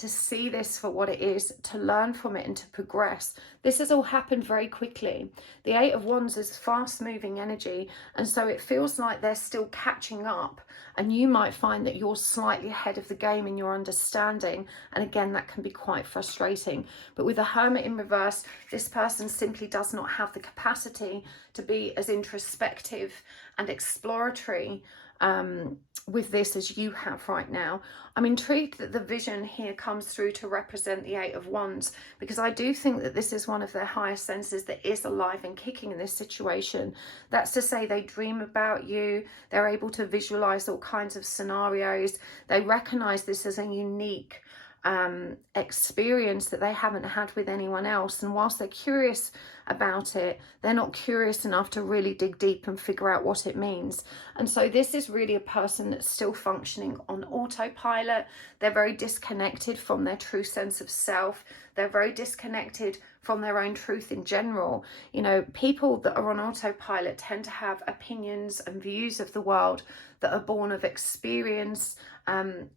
see this for what it is, to learn from it and to progress. This has all happened very quickly. The Eight of Wands is fast moving energy, and so it feels like they're still catching up, and you might find that you're slightly ahead of the game in your understanding, and again that can be quite frustrating. But with the Hermit in reverse, this person simply does not have the capacity to be as introspective and exploratory with this as you have right now. I'm intrigued that the vision here comes through to represent the Eight of Wands, because I do think that this is one of their higher senses that is alive and kicking in this situation. That's to say, they dream about you, they're able to visualize all kinds of scenarios, they recognize this as a unique experience that they haven't had with anyone else, and whilst they're curious about it, they're not curious enough to really dig deep and figure out what it means. And so this is really a person that's still functioning on autopilot. They're very disconnected from their true sense of self. They're very disconnected from their own truth in general. You know, people that are on autopilot tend to have opinions and views of the world that are born of experience,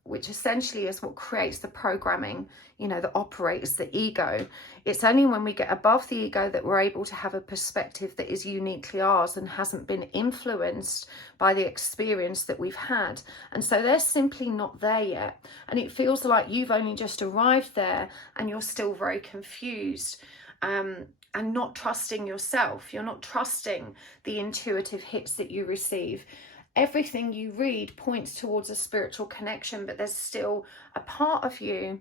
which essentially is what creates the programming, you know, that operates the ego. It's only when we get above the ego that we're able to have a perspective that is uniquely ours and hasn't been influenced by the experience that we've had. And so they're simply not there yet. And it feels like you've only just arrived there and you're still very confused. And not trusting yourself. You're not trusting the intuitive hits that you receive. Everything you read points towards a spiritual connection, but there's still a part of you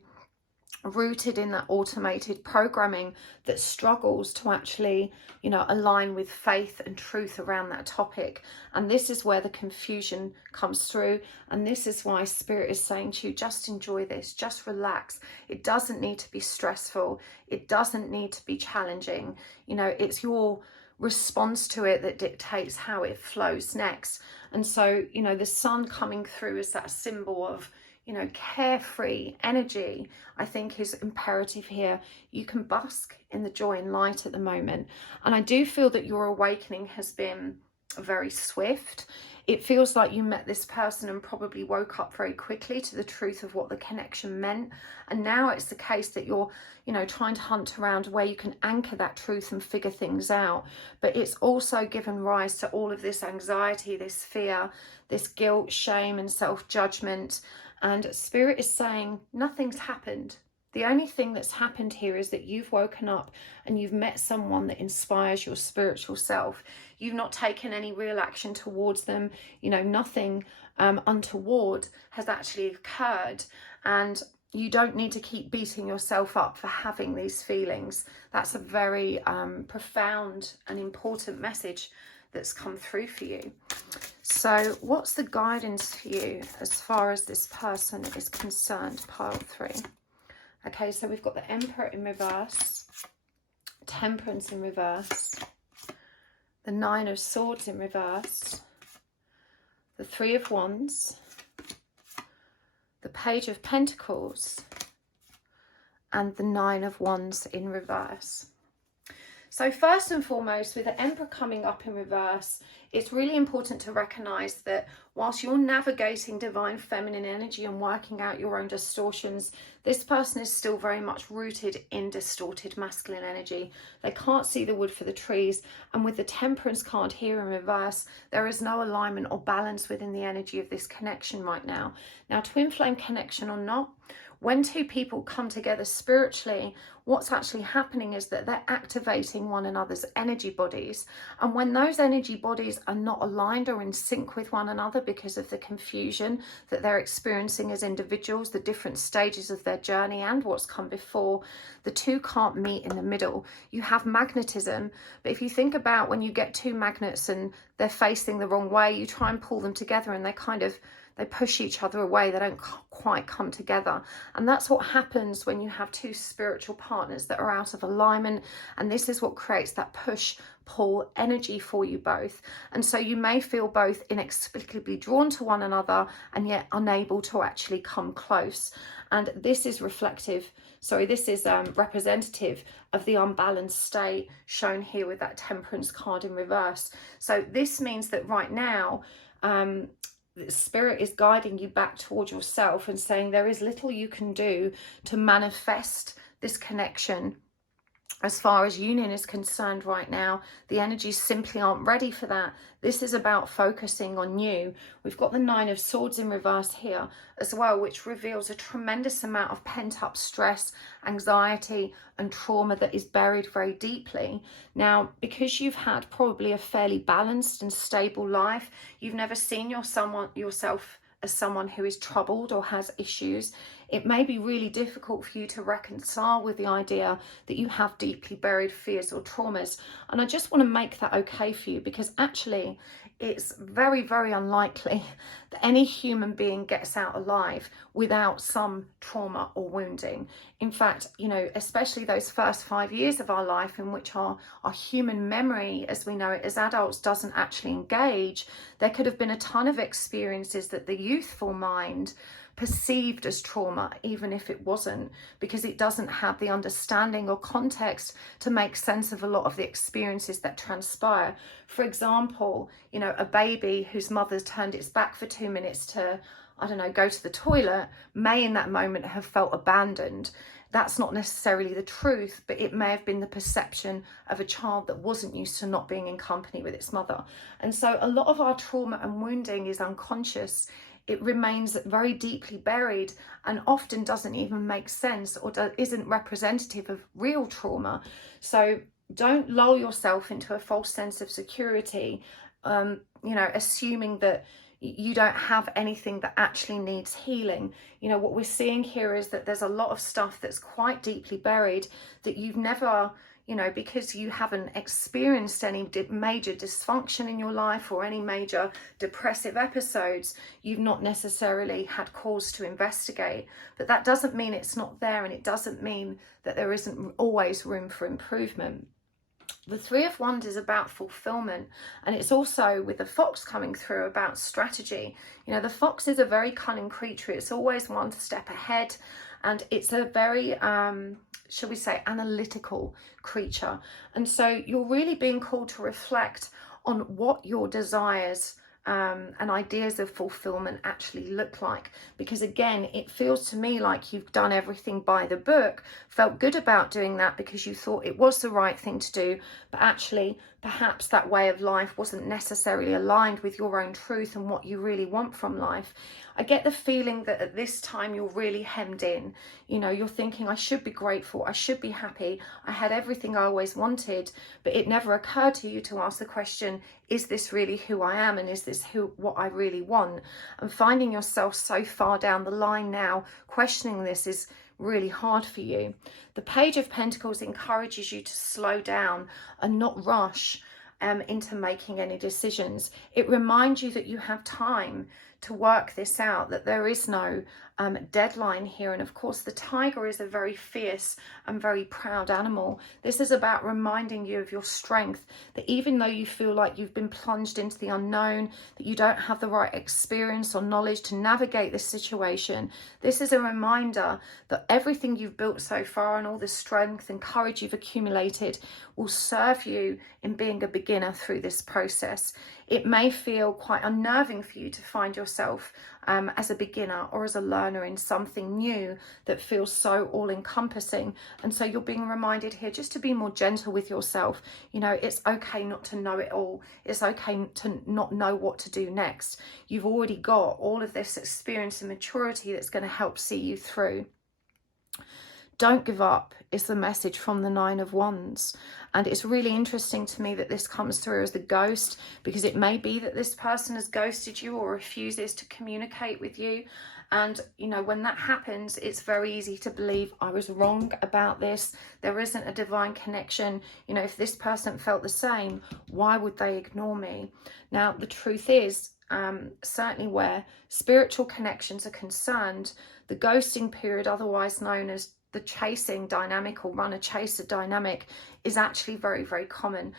rooted in that automated programming that struggles to actually, you know, align with faith and truth around that topic. And this is where the confusion comes through, and this is why Spirit is saying to you, just enjoy this, just relax. It doesn't need to be stressful, it doesn't need to be challenging. You know, it's your response to it that dictates how it flows next. And so, you know, the sun coming through as that symbol of, you know, carefree energy, I think is imperative here. You can bask in the joy and light at the moment. And I do feel that your awakening has been very swift. It feels like you met this person and probably woke up very quickly to the truth of what the connection meant. And now it's the case that you're, you know, trying to hunt around where you can anchor that truth and figure things out. But it's also given rise to all of this anxiety, this fear, this guilt, shame and self-judgment. And Spirit is saying nothing's happened. The only thing that's happened here is that you've woken up and you've met someone that inspires your spiritual self. You've not taken any real action towards them. You know, nothing untoward has actually occurred. And you don't need to keep beating yourself up for having these feelings. That's a very profound and important message that's come through for you. So what's the guidance for you as far as this person is concerned, pile 3? Okay, so we've got the Emperor in reverse, Temperance in reverse, the Nine of Swords in reverse, the Three of Wands, the Page of Pentacles, and the Nine of Wands in reverse. So first and foremost, with the Emperor coming up in reverse, it's really important to recognize that whilst you're navigating divine feminine energy and working out your own distortions, this person is still very much rooted in distorted masculine energy. They can't see the wood for the trees. And with the Temperance card here in reverse, there is no alignment or balance within the energy of this connection right now. Now, twin flame connection or not, when two people come together spiritually, what's actually happening is that they're activating one another's energy bodies. And when those energy bodies are not aligned or in sync with one another because of the confusion that they're experiencing as individuals, the different stages of their journey and what's come before, the two can't meet in the middle. You have magnetism, but if you think about when you get two magnets and they're facing the wrong way, you try and pull them together and they push each other away. They don't quite come together. And that's what happens when you have two spiritual partners that are out of alignment. And this is what creates that push-pull energy for you both. And so you may feel both inexplicably drawn to one another and yet unable to actually come close. And this is representative of the unbalanced state shown here with that Temperance card in reverse. So this means that right now, Spirit is guiding you back towards yourself and saying there is little you can do to manifest this connection. As far as union is concerned right now, the energies simply aren't ready for that. This is about focusing on you. We've got the Nine of Swords in reverse here as well, which reveals a tremendous amount of pent-up stress, anxiety, and trauma that is buried very deeply. Now, because you've had probably a fairly balanced and stable life, you've never seen yourself as someone who is troubled or has issues. It may be really difficult for you to reconcile with the idea that you have deeply buried fears or traumas. And I just want to make that okay for you, because actually it's very, very unlikely that any human being gets out alive without some trauma or wounding. In fact, you know, especially those first 5 years of our life in which our human memory, as we know it as adults, doesn't actually engage, there could have been a ton of experiences that the youthful mind perceived as trauma, even if it wasn't, because it doesn't have the understanding or context to make sense of a lot of the experiences that transpire. For example, you know, a baby whose mother's turned its back for 2 minutes to, I don't know, go to the toilet, may in that moment have felt abandoned. That's not necessarily the truth, but it may have been the perception of a child that wasn't used to not being in company with its mother. And so a lot of our trauma and wounding is unconscious. It remains very deeply buried and often doesn't even make sense or isn't representative of real trauma. So don't lull yourself into a false sense of security, you know, assuming that you don't have anything that actually needs healing. You know, what we're seeing here is that there's a lot of stuff that's quite deeply buried that you've never, you know, because you haven't experienced any major dysfunction in your life or any major depressive episodes, you've not necessarily had cause to investigate. But that doesn't mean it's not there, and it doesn't mean that there isn't always room for improvement. The Three of Wands is about fulfillment, and it's also, with the fox coming through, about strategy. You know, the fox is a very cunning creature. It's always one step ahead, and it's a very shall we say, analytical creature. And so you're really being called to reflect on what your desires and ideas of fulfillment actually look like. Because again, it feels to me like you've done everything by the book, felt good about doing that because you thought it was the right thing to do, but actually perhaps that way of life wasn't necessarily aligned with your own truth and what you really want from life. I get the feeling that at this time you're really hemmed in. You know, you're thinking, I should be grateful, I should be happy, I had everything I always wanted, but it never occurred to you to ask the question, is this really who I am, and is this what I really want? And finding yourself so far down the line now, questioning this is really hard for you. The Page of Pentacles encourages you to slow down and not rush into making any decisions. It reminds you that you have time to work this out, that there is no deadline here. And of course, the tiger is a very fierce and very proud animal. This is about reminding you of your strength, that even though you feel like you've been plunged into the unknown, that you don't have the right experience or knowledge to navigate this situation, this is a reminder that everything you've built so far and all the strength and courage you've accumulated will serve you in being a beginner through this process. It may feel quite unnerving for you to find yourself as a beginner or as a learner in something new that feels so all-encompassing. And so you're being reminded here just to be more gentle with yourself. You know, it's okay not to know it all. It's okay to not know what to do next. You've already got all of this experience and maturity that's going to help see you through. Don't give up is the message from the Nine of Wands. And it's really interesting to me that this comes through as the ghost, because it may be that this person has ghosted you or refuses to communicate with you. And, you know, when that happens, it's very easy to believe I was wrong about this. There isn't a divine connection. You know, if this person felt the same, why would they ignore me? Now, the truth is, certainly where spiritual connections are concerned, the ghosting period, otherwise known as the chasing dynamic or runner-chaser dynamic, is actually very, very common.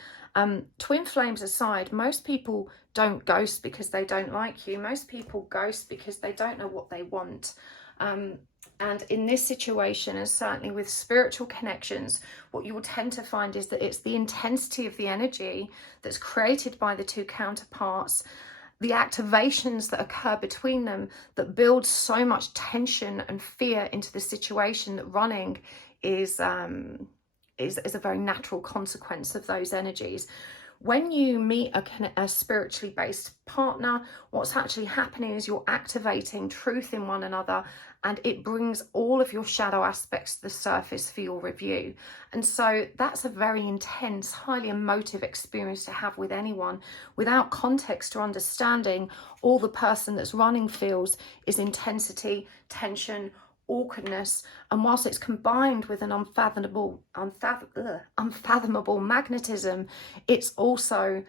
Twin flames aside, most people don't ghost because they don't like you. Most people ghost because they don't know what they want. And in this situation, and certainly with spiritual connections, what you will tend to find is that it's the intensity of the energy that's created by the two counterparts, the activations that occur between them, that build so much tension and fear into the situation, that running is a very natural consequence of those energies. When you meet a spiritually based partner, what's actually happening is you're activating truth in one another, and it brings all of your shadow aspects to the surface for your review. And so that's a very intense, highly emotive experience to have with anyone. Without context or understanding, all the person that's running feels is intensity, tension, awkwardness, and whilst it's combined with an unfathomable magnetism, it's also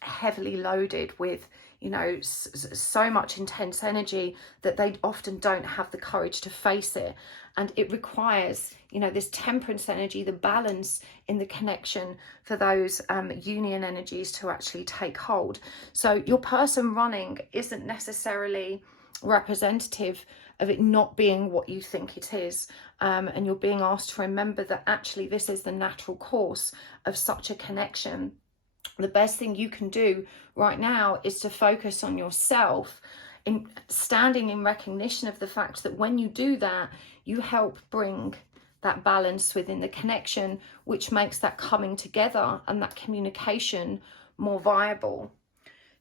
heavily loaded with, you know, so much intense energy that they often don't have the courage to face it. And it requires, you know, this temperance energy, the balance in the connection for those union energies to actually take hold. So your person running isn't necessarily representative of it not being what you think it is, and you're being asked to remember that actually this is the natural course of such a connection. The best thing you can do right now is to focus on yourself, in standing in recognition of the fact that when you do that, you help bring that balance within the connection, which makes that coming together and that communication more viable.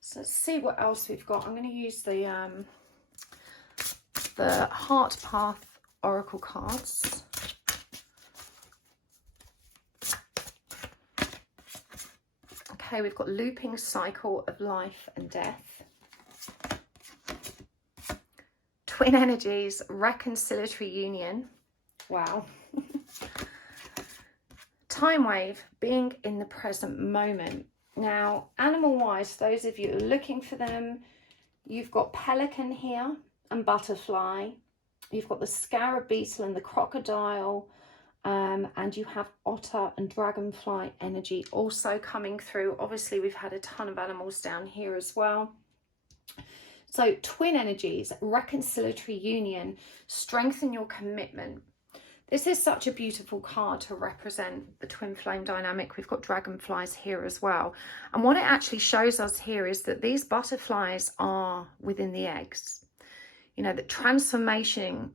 So let's see what else we've got. I'm going to use the Heart Path Oracle cards. Okay, we've got looping cycle of life and death. Twin energies, reconciliatory union. Wow. Time wave, being in the present moment. Now, animal-wise, those of you who are looking for them, you've got pelican here and butterfly. You've got the scarab beetle and the crocodile. And you have otter and dragonfly energy also coming through. Obviously, we've had a ton of animals down here as well. So twin energies, reconciliatory union, strengthen your commitment. This is such a beautiful card to represent the twin flame dynamic. We've got dragonflies here as well. And what it actually shows us here is that these butterflies are within the eggs. You know, that transformation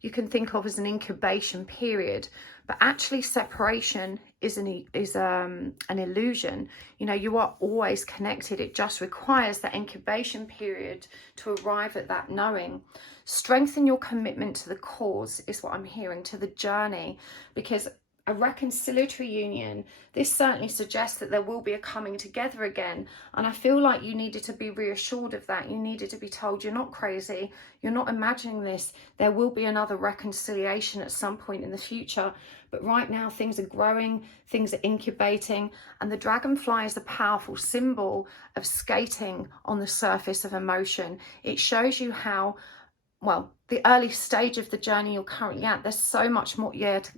you can think of as an incubation period, but actually separation is an illusion. You know, you are always connected. It just requires that incubation period to arrive at that knowing. Strengthen your commitment to the cause is what I'm hearing, to the journey, because a reconciliatory union, this certainly suggests that there will be a coming together again. And I feel like you needed to be reassured of that. You needed to be told you're not crazy, you're not imagining this. There will be another reconciliation at some point in the future. But right now things are growing, things are incubating, and the dragonfly is a powerful symbol of skating on the surface of emotion. It shows you how, well, the early stage of the journey you're currently at, there's so much more yet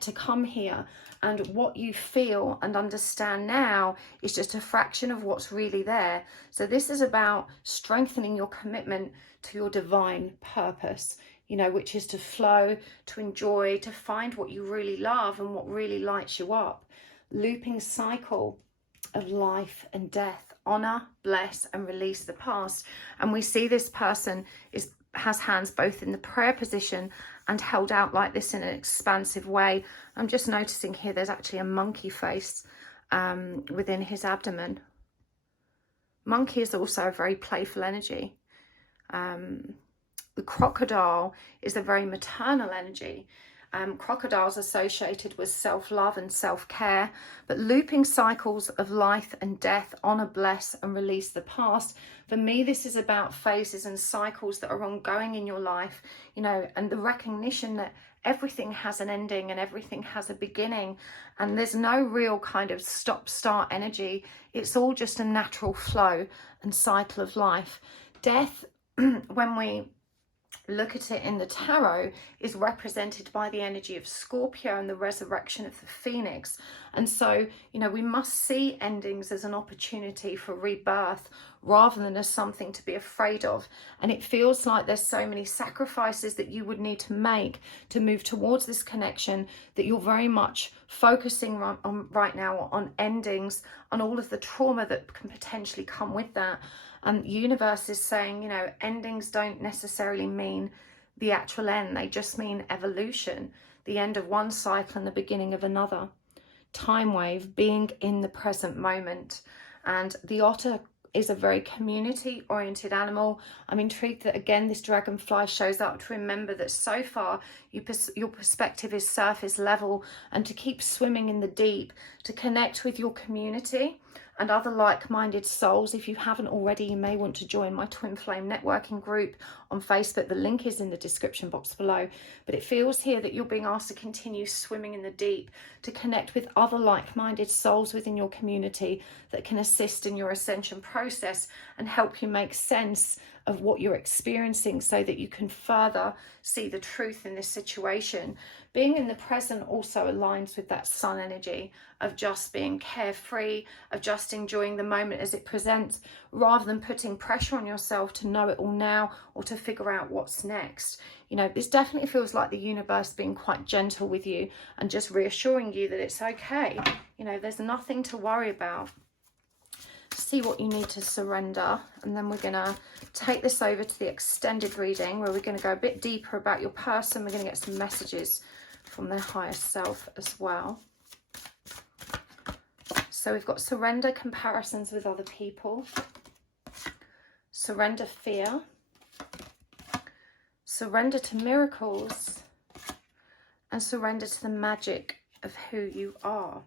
to come here. And what you feel and understand now is just a fraction of what's really there. So this is about strengthening your commitment to your divine purpose, you know, which is to flow, to enjoy, to find what you really love and what really lights you up. Looping cycle of life and death. Honor, bless, and release the past. And we see this person has hands both in the prayer position and held out like this in an expansive way. I'm just noticing here there's actually a monkey face within his abdomen. Monkey is also a very playful energy. The crocodile is a very maternal energy. Crocodiles associated with self-love and self-care, but looping cycles of life and death, honor, bless, and release the past. For me, this is about phases and cycles that are ongoing in your life, you know, and the recognition that everything has an ending and everything has a beginning, and there's no real kind of stop-start energy. It's all just a natural flow and cycle of life. Death, when we look at it in the tarot, is represented by the energy of Scorpio and the resurrection of the phoenix. And so, you know, we must see endings as an opportunity for rebirth rather than as something to be afraid of. And it feels like there's so many sacrifices that you would need to make to move towards this connection, that you're very much focusing right now on endings, on all of the trauma that can potentially come with that. And universe is saying, you know, endings don't necessarily mean the actual end. They just mean evolution, the end of one cycle and the beginning of another. Time wave, being in the present moment. And the otter is a very community-oriented animal. I'm intrigued that, again, this dragonfly shows up to remember that so far your perspective is surface level, and to keep swimming in the deep, to connect with your community and other like-minded souls. If you haven't already, you may want to join my Twin Flame networking group on Facebook. The link is in the description box below. But it feels here that you're being asked to continue swimming in the deep, to connect with other like-minded souls within your community that can assist in your ascension process and help you make sense of what you're experiencing, so that you can further see the truth in this situation. Being in the present also aligns with that sun energy of just being carefree, of just enjoying the moment as it presents, rather than putting pressure on yourself to know it all now or to figure out what's next. You know, this definitely feels like the universe being quite gentle with you and just reassuring you that it's okay. You know, there's nothing to worry about. See what you need to surrender, and then we're going to take this over to the extended reading, where we're going to go a bit deeper about your person. We're going to get some messages from their higher self as well. So we've got surrender comparisons with other people, surrender fear, surrender to miracles, and surrender to the magic of who you are.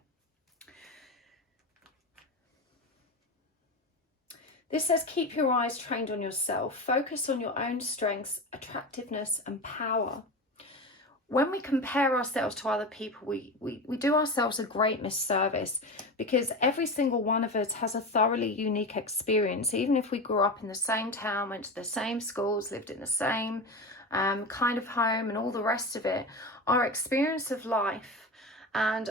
This says, keep your eyes trained on yourself. Focus on your own strengths, attractiveness, and power. When we compare ourselves to other people, we do ourselves a great misservice, because every single one of us has a thoroughly unique experience. Even if we grew up in the same town, went to the same schools, lived in the same kind of home and all the rest of it, our experience of life And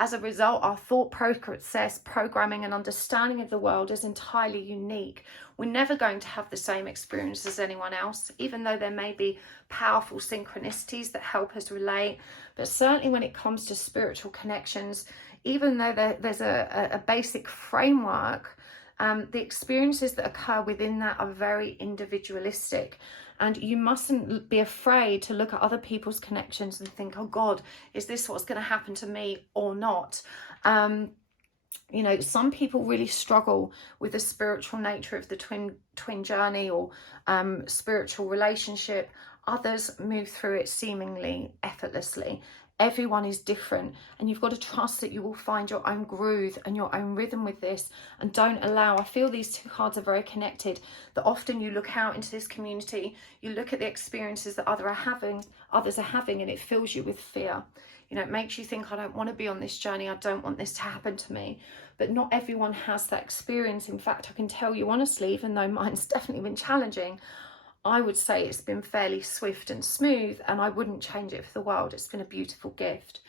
as a result, our thought process, programming and understanding of the world is entirely unique. We're never going to have the same experience as anyone else, even though there may be powerful synchronicities that help us relate. But certainly when it comes to spiritual connections, even though there's a basic framework, the experiences that occur within that are very individualistic. And you mustn't be afraid to look at other people's connections and think, oh God, is this what's going to happen to me or not? You know, some people really struggle with the spiritual nature of the twin journey or spiritual relationship. Others move through it seemingly effortlessly. Everyone is different, and you've got to trust that you will find your own groove and your own rhythm with this. And don't allow, I feel these two cards are very connected, that often you look out into this community, you look at the experiences that others are having, and it fills you with fear. You know, it makes you think, I don't want to be on this journey, I don't want this to happen to me. But not everyone has that experience. In fact, I can tell you honestly, even though mine's definitely been challenging, I would say it's been fairly swift and smooth, and I wouldn't change it for the world. It's been a beautiful gift.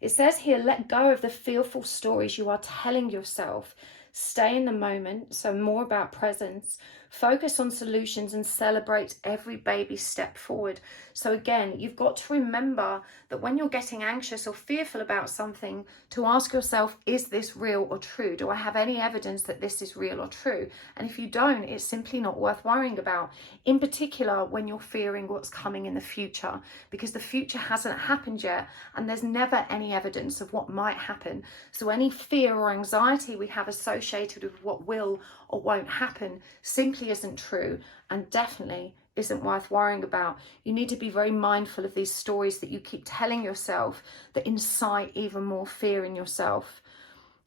It says here, let go of the fearful stories you are telling yourself. Stay in the moment, so more about presence. Focus on solutions and celebrate every baby step forward. So again, you've got to remember that when you're getting anxious or fearful about something, to ask yourself, is this real or true? Do I have any evidence that this is real or true? And if you don't, it's simply not worth worrying about. In particular, when you're fearing what's coming in the future, because the future hasn't happened yet, and there's never any evidence of what might happen. So any fear or anxiety we have associated with what will or won't happen simply isn't true, and definitely isn't worth worrying about. You need to be very mindful of these stories that you keep telling yourself that incite even more fear in yourself.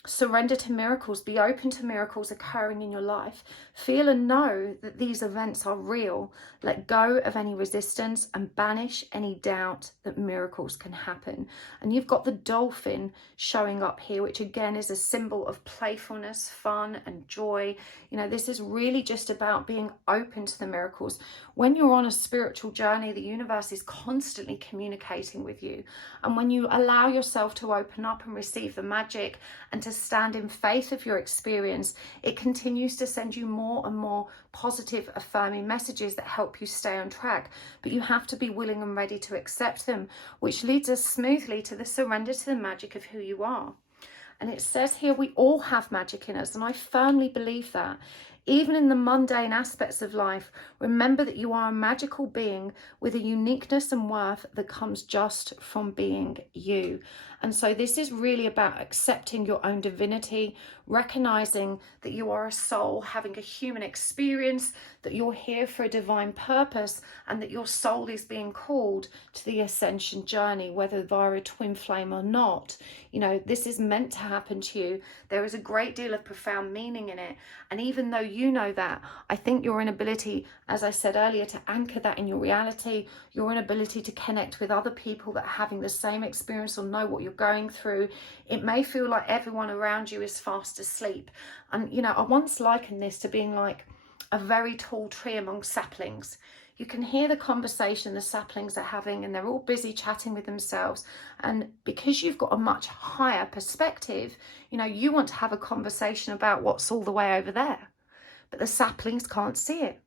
Surrender to miracles. Be open to miracles occurring in your life. Feel and know that these events are real. Let go of any resistance and banish any doubt that miracles can happen. And you've got the dolphin showing up here, which again is a symbol of playfulness, fun and joy. You know, this is really just about being open to the miracles. When you're on a spiritual journey, the universe is constantly communicating with you. And when you allow yourself to open up and receive the magic and to stand in faith of your experience, it continues to send you more and more positive, affirming messages that help you stay on track. But you have to be willing and ready to accept them, which leads us smoothly to the surrender to the magic of who you are. And it says here, we all have magic in us, and I firmly believe that. Even in the mundane aspects of life, remember that you are a magical being with a uniqueness and worth that comes just from being you. And so this is really about accepting your own divinity, recognizing that you are a soul having a human experience, that you're here for a divine purpose, and that your soul is being called to the ascension journey, whether via a twin flame or not. You know, this is meant to happen to you. There is a great deal of profound meaning in it. And even though you know that, I think your inability, as I said earlier, to anchor that in your reality, your inability to connect with other people that are having the same experience or know what you're going through, it may feel like everyone around you is fast asleep. And, you know, I once likened this to being like a very tall tree among saplings. You can hear the conversation the saplings are having, and they're all busy chatting with themselves. And because you've got a much higher perspective, you know, you want to have a conversation about what's all the way over there. But the saplings can't see it.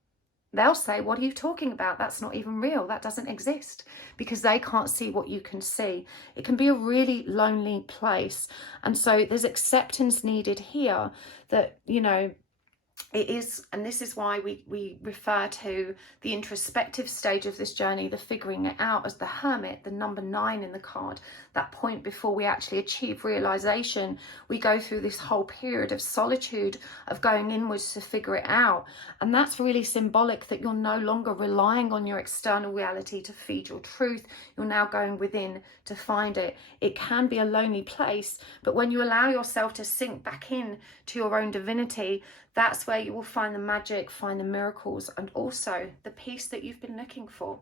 They'll say, what are you talking about? That's not even real. That doesn't exist, because they can't see what you can see. It can be a really lonely place. And so there's acceptance needed here that, you know, it is, and this is why we refer to the introspective stage of this journey, the figuring it out, as the hermit, the number 9 in the card, that point before we actually achieve realization. We go through this whole period of solitude, of going inwards to figure it out. And that's really symbolic that you're no longer relying on your external reality to feed your truth. You're now going within to find it. It can be a lonely place, but when you allow yourself to sink back in to your own divinity, that's where you will find the magic, find the miracles, and also the peace that you've been looking for.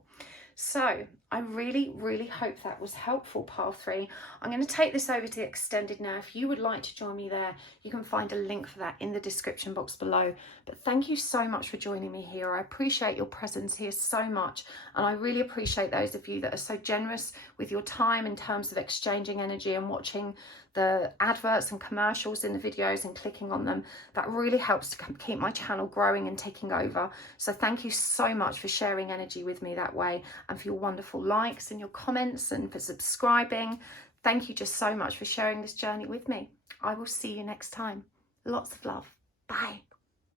So I really hope that was helpful, pile 3. I'm going to take this over to the extended now. If you would like to join me there, you can find a link for that in the description box below. But thank you so much for joining me here. I appreciate your presence here so much, and I really appreciate those of you that are so generous with your time in terms of exchanging energy and watching the adverts and commercials in the videos and clicking on them. That really helps to keep my channel growing and ticking over. So thank you so much for sharing energy with me that way, and for your wonderful likes and your comments, and for subscribing. Thank you just so much for sharing this journey with me. I will see you next time. Lots of love. Bye.